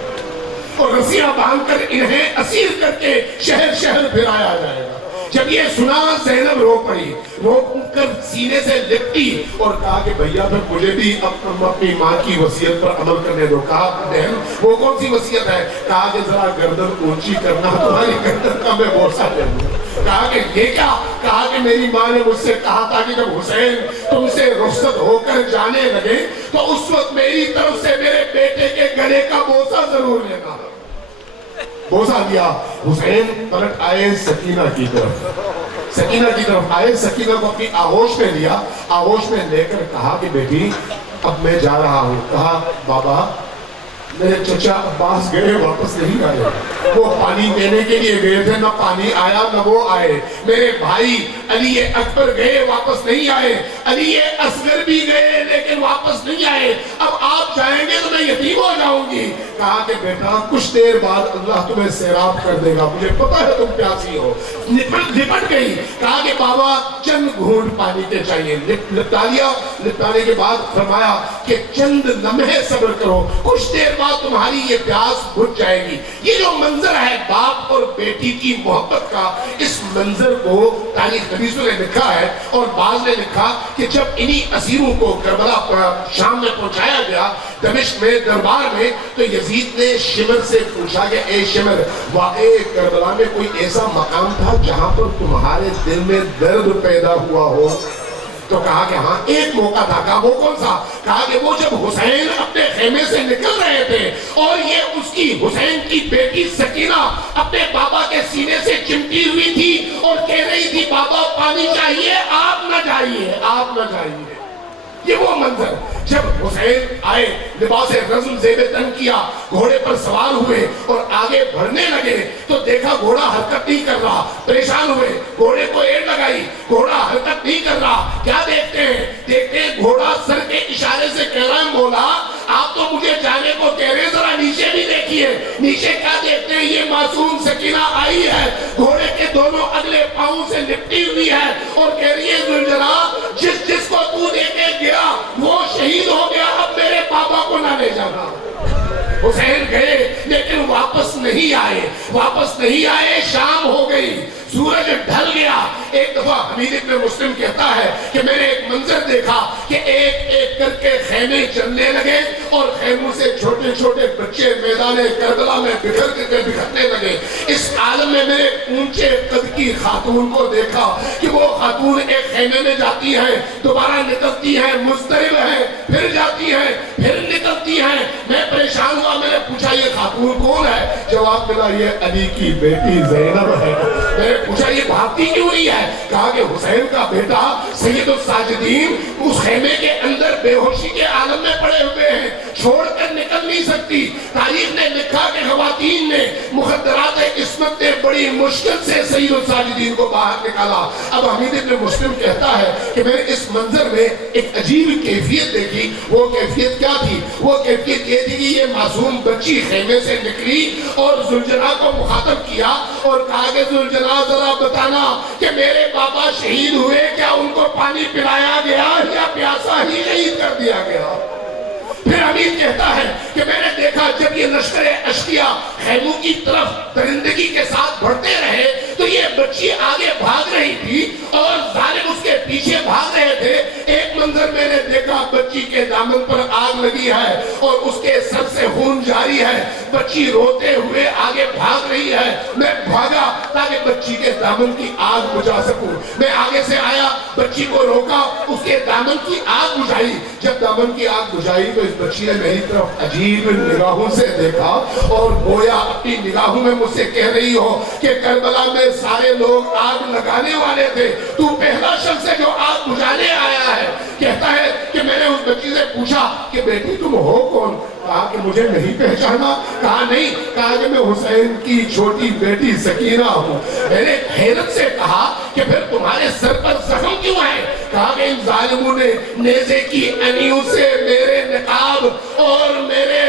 اور رسیاں باندھ کر انہیں اسیر کر کے شہر شہر پھرایا جائے گا. جب یہ سنا زینب رو پڑی, رو کر سینے سے لپٹی اور کہا کہ بھیا پھر مجھے بھی اپنی ماں کی وصیت پر عمل کرنے دو. کہا بہن وہ کون سی وصیت ہے؟ کہا کہ ذرا گردن اونچی کرنا, تمہاری گردن کا میں بوسہ لے لوں. کہا کہ یہ کیا؟ کہا کہ میری ماں نے مجھ سے کہا تھا کہ جب حسین تم سے رخصت ہو کر جانے لگے تو اس وقت میری طرف سے میرے بیٹے کے گلے کا بوسہ ضرور لینا. بوسہ دیا. حسین پلٹ آئے سکینہ کی طرف آئے, سکینہ کو اپنی آغوش میں لیا, آغوش میں لے کر کہا کہ بیٹی اب میں جا رہا ہوں. کہا بابا میرے چچا عباس گئے واپس نہیں آئے, وہ پانی دینے کے لیے گئے تھے, نہ پانی آیا نہ وہ آئے. میرے بھائی علی اکبر گئے واپس نہیں آئے, علی اصغر بھی گئے لیکن واپس نہیں آئے. اب آپ جائیں گے تو میں یتیم ہو جاؤں گی. کہا کہ بیٹا کچھ دیر بعد اللہ تمہیں سیراب کر دے گا, مجھے پتا ہے تم پیاسی ہو. لپٹ گئی. کہا کہ بابا چند گھونٹ پانی کے چاہیے. لپٹا لیا. لپٹانے کے بعد فرمایا کہ چند لمحے صبر کرو, کچھ دیر بعد تمہاری یہ پیاس بجھ جائے گی. یہ جو منظر ہے باپ اور بیٹی کی محبت کا, اس منظر کو تاریخ نویسوں نے لکھا ہے اور بعض نے لکھا کہ جب انہی اسیروں کو کربلا شام میں پہنچایا گیا دمشق میں دربار میں, تو یزید نے شمر سے پوچھا کہ اے شمر واقعی کربلا میں کوئی ایسا مقام تھا جہاں پر تمہارے دل میں درد پیدا ہوا ہو؟ تو کہا کہ ہاں ایک موقع تھا. کہا وہ کون سا؟ کہا کہ وہ جب حسین اپنے خیمے سے نکل رہے تھے اور یہ اس کی حسین کی بیٹی سکینہ اپنے بابا کے سینے سے چمٹی ہوئی تھی اور کہہ رہی تھی بابا پانی چاہیے, آپ نہ جائیے, آپ نہ جائیے. یہ وہ منظر. جب حسین آئے, لباس رزم زیب تن کیا, گھوڑے پر سوار ہوئے اور آگے بڑھنے لگے تو دیکھا گھوڑا حرکت نہیں کر رہا. پریشان ہوئے, گھوڑے کو ایڑ لگائی, گھوڑا حرکت نہیں کر رہا. کیا دیکھتے ہیں؟ دیکھتے ہیں گھوڑا سر کے اشارے سے کہہ رہا ہے مولا آپ تو مجھے جانے کو کہہ رہے, ذرا نیچے بھی دیکھیے. نیچے کیا دیکھتے ہیں؟ یہ معصوم سکینہ آئی ہے, گھوڑے کے دونوں اگلے پاؤں سے لپٹی ہوئی ہے اور کہہ رہی ہے ذوالجلال جس کو تو دے کے گیا وہ شہید ہو گیا, اب میرے بابا کو نہ لے جانا. حسین گئے لیکن واپس نہیں آئے، شام ہو گئی، سورج ڈھل گیا۔ ایک دفعہ حمید ابن مسلم کہتا ہے کہ میں نے ایک منظر دیکھا کہ ایک ایک کر کے خیمے چلنے لگے اور خیموں سے چھوٹے چھوٹے بچے میدان کربلا میں بکھرنے لگے۔ اس عالم میں میں نے اونچے قد کی خاتون کو دیکھا کہ وہ خاتون ایک خیمے میں جاتی ہے، دوبارہ نکلتی ہے، مضطرب ہے، پھر جاتی ہے، پھر نکلتی ہے۔ میں پریشان ہوا، میں نے پوچھا یہ خاتون کون ہے؟ جواب ملا یہ علی کی بیٹی زینب ہے۔ میں نے پوچھا یہ بھاگتی کیوں نہیں ہے؟ کہا کہ حسین کا بیٹا سید الساجدین اس خیمے کے اندر بے ہوشی کے عالم میں پڑے ہوئے ہیں، چھوڑ کر نکل نہیں سکتی۔ تاریخ نے لکھا کہ خواتین نے مخدرات عصمت نے بڑی مشکل سے سید الساجدین کو باہر نکالا۔ اب حمید ابن مسلم کہتا ہے کہ میں نے اس منظر میں ایک عجیب کیفیت دیکھی۔ وہ کیفیت کیا تھی؟ وہ کیفیت یہ تھی کہ یہ معصوم بچی خیمے سے نکلی اور ذوالجلال کو مخاطب کیا اور کہا کہ ذوالجلال ذرا بتانا کہ میرے بابا شہید ہوئے، کیا ان کو پانی پلایا گیا یا پیاسا ہی شہید کر دیا گیا؟ پھر حمید کہتا ہے کہ میں نے دیکھا جب یہ لشکر اشقیاء خیموں کی طرف درندگی کے ساتھ بڑھتے رہے تو یہ بچی آگے بھاگ رہی تھی اور ظالم اس کے پیچھے بھاگ رہے تھے۔ ایک منظر میں نے دیکھا بچی کے دامن پر آگ لگی ہے اور اس کے سر سے خون جاری ہے، بچی روتے ہوئے آگے بھاگ رہی ہے۔ میں بھاگا تاکہ بچی کے دامن کی آگ بجھا سکوں۔ میں آگے سے آیا، بچی کو روکا، اس کے دامن کی آگ بجھائی۔ جب دامن کی آگ بجھائی تو اس بچی نے میری طرف عجیب نگاہوں سے دیکھا اور گویا اپنی نگاہوں میں مجھ سے کہہ رہی ہو کہ کربلا میں سارے لوگ آگ لگانے والے تھے، تو پہلا شخص ہے جو آگ بجھانے آیا ہے۔ کہتا ہے کہ میں نے اس بچی سے پوچھا کہ بیٹی تم ہو کون؟ کہا کہ مجھے نہیں پہچانا؟ کہا نہیں، کہا کہ میں حسین کی چھوٹی بیٹی سکینہ ہوں۔ میں نے حیرت سے کہا کہ پھر تمہارے سر پر زخم کیوں ہے؟ کہا کہ ان ظالموں نے نیزے کی انیوں سے میرے نقاب اور میرے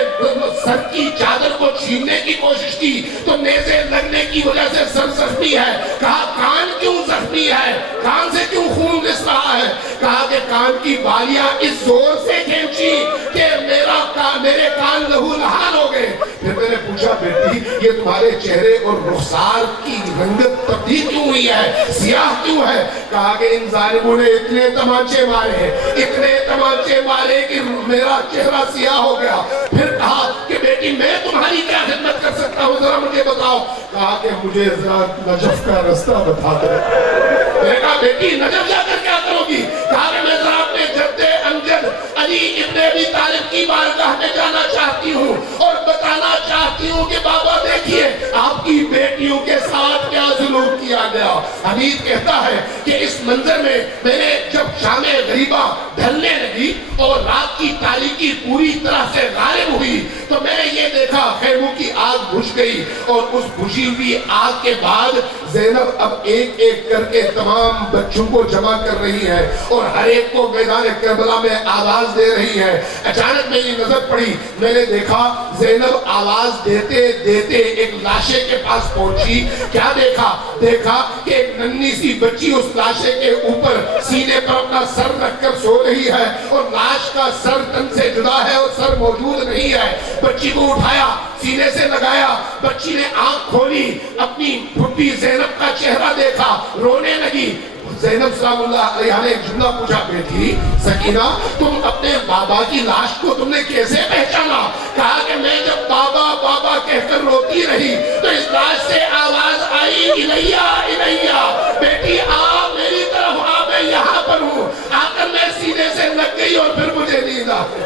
سر کی چادر کو چھیننے کی کوشش کی تو نیزے لگنے کی وجہ سے سر زخمی ہے۔ کہا کان کیوں زخمی ہے؟ کان سے کیوں خون رس رہا ہے؟ کہا کہ کان کی بالیاں اس زور سے کھینچی کہ میرے کان لہو لہان ہو گئے۔ پھر میں نے پوچھا بیٹی یہ تمہارے چہرے اور رخسار کی رنگت تبدیل کیوں ہوئی ہے، سیاہ کیوں ہے؟ کہا کہ ان ظالموں نے اتنے تمانچے مارے ہیں، اتنے تمانچے مارے کہ میرا چہرہ سیاہ ہو گیا۔ پھر کہا کہ بیٹی میں تمہاری کیا خدمت کر سکتا ہوں، ذرا مجھے بتاؤ۔ کہا کہ مجھے ذرا نجف کا رستہ بتا دو۔ میں نے کہا بیٹی نجف جا کر کیا کرو گی؟ کہا کہ میں ذرا اپنے جد امجد علی ابن ابی طالب کی بارگاہ میں جانا چاہتی ہوں اور بتانا چاہتی ہوں کہ بابا دیکھیے آپ کی بیٹیوں کے ساتھ کیا ظلم کیا گیا۔ حمید کہتا ہے کہ اس منظر میں میں نے جب شام غریبہ ڈھلنے لگی اور رات کی تاریکی پوری طرح سے غالب ہوئی تو میں نے یہ دیکھا خیموں کی آگ بجھ گئی اور اس بجھی ہوئی آگ کے بعد زینب اب ایک ایک کر کے تمام بچوں کو جمع کر رہی ہے اور ہر ایک کو میدان کربلا میں آواز دے رہی ہے۔ اچانک میری نظر پڑی، میں نے دیکھا زینب آواز دیتے دیتے ایک لاشے کے پاس پہنچی۔ کیا دیکھا؟ دیکھا کہ ایک ننھی سی بچی اس لاشے کے اوپر سینے پر اپنا سر رکھ کر سو رہی ہے اور لاش کا سر تن سے جدا ہے اور سر موجود نہیں ہے۔ بچی کو اٹھایا، سینے سے لگایا، بچی نے آنکھ کھولی، اپنی پھپھی زینب کا چہرہ دیکھا، رونے لگی۔ زینب سلام اللہ علیہ نے ایک جملہ پوچھا بیٹی سکینہ تم اپنے بابا کی لاش کو تم نے کیسے پہچانا؟ کہا کہ میں جب بابا بابا کہہ کر روتی رہی تو اس لاش سے آواز آئی الیہ الیہ، بیٹی آ میری طرف آ، میں یہاں پر ہوں۔ آ کر میں سینے سے لگ گئی اور پھر مجھے نیند آ گئی۔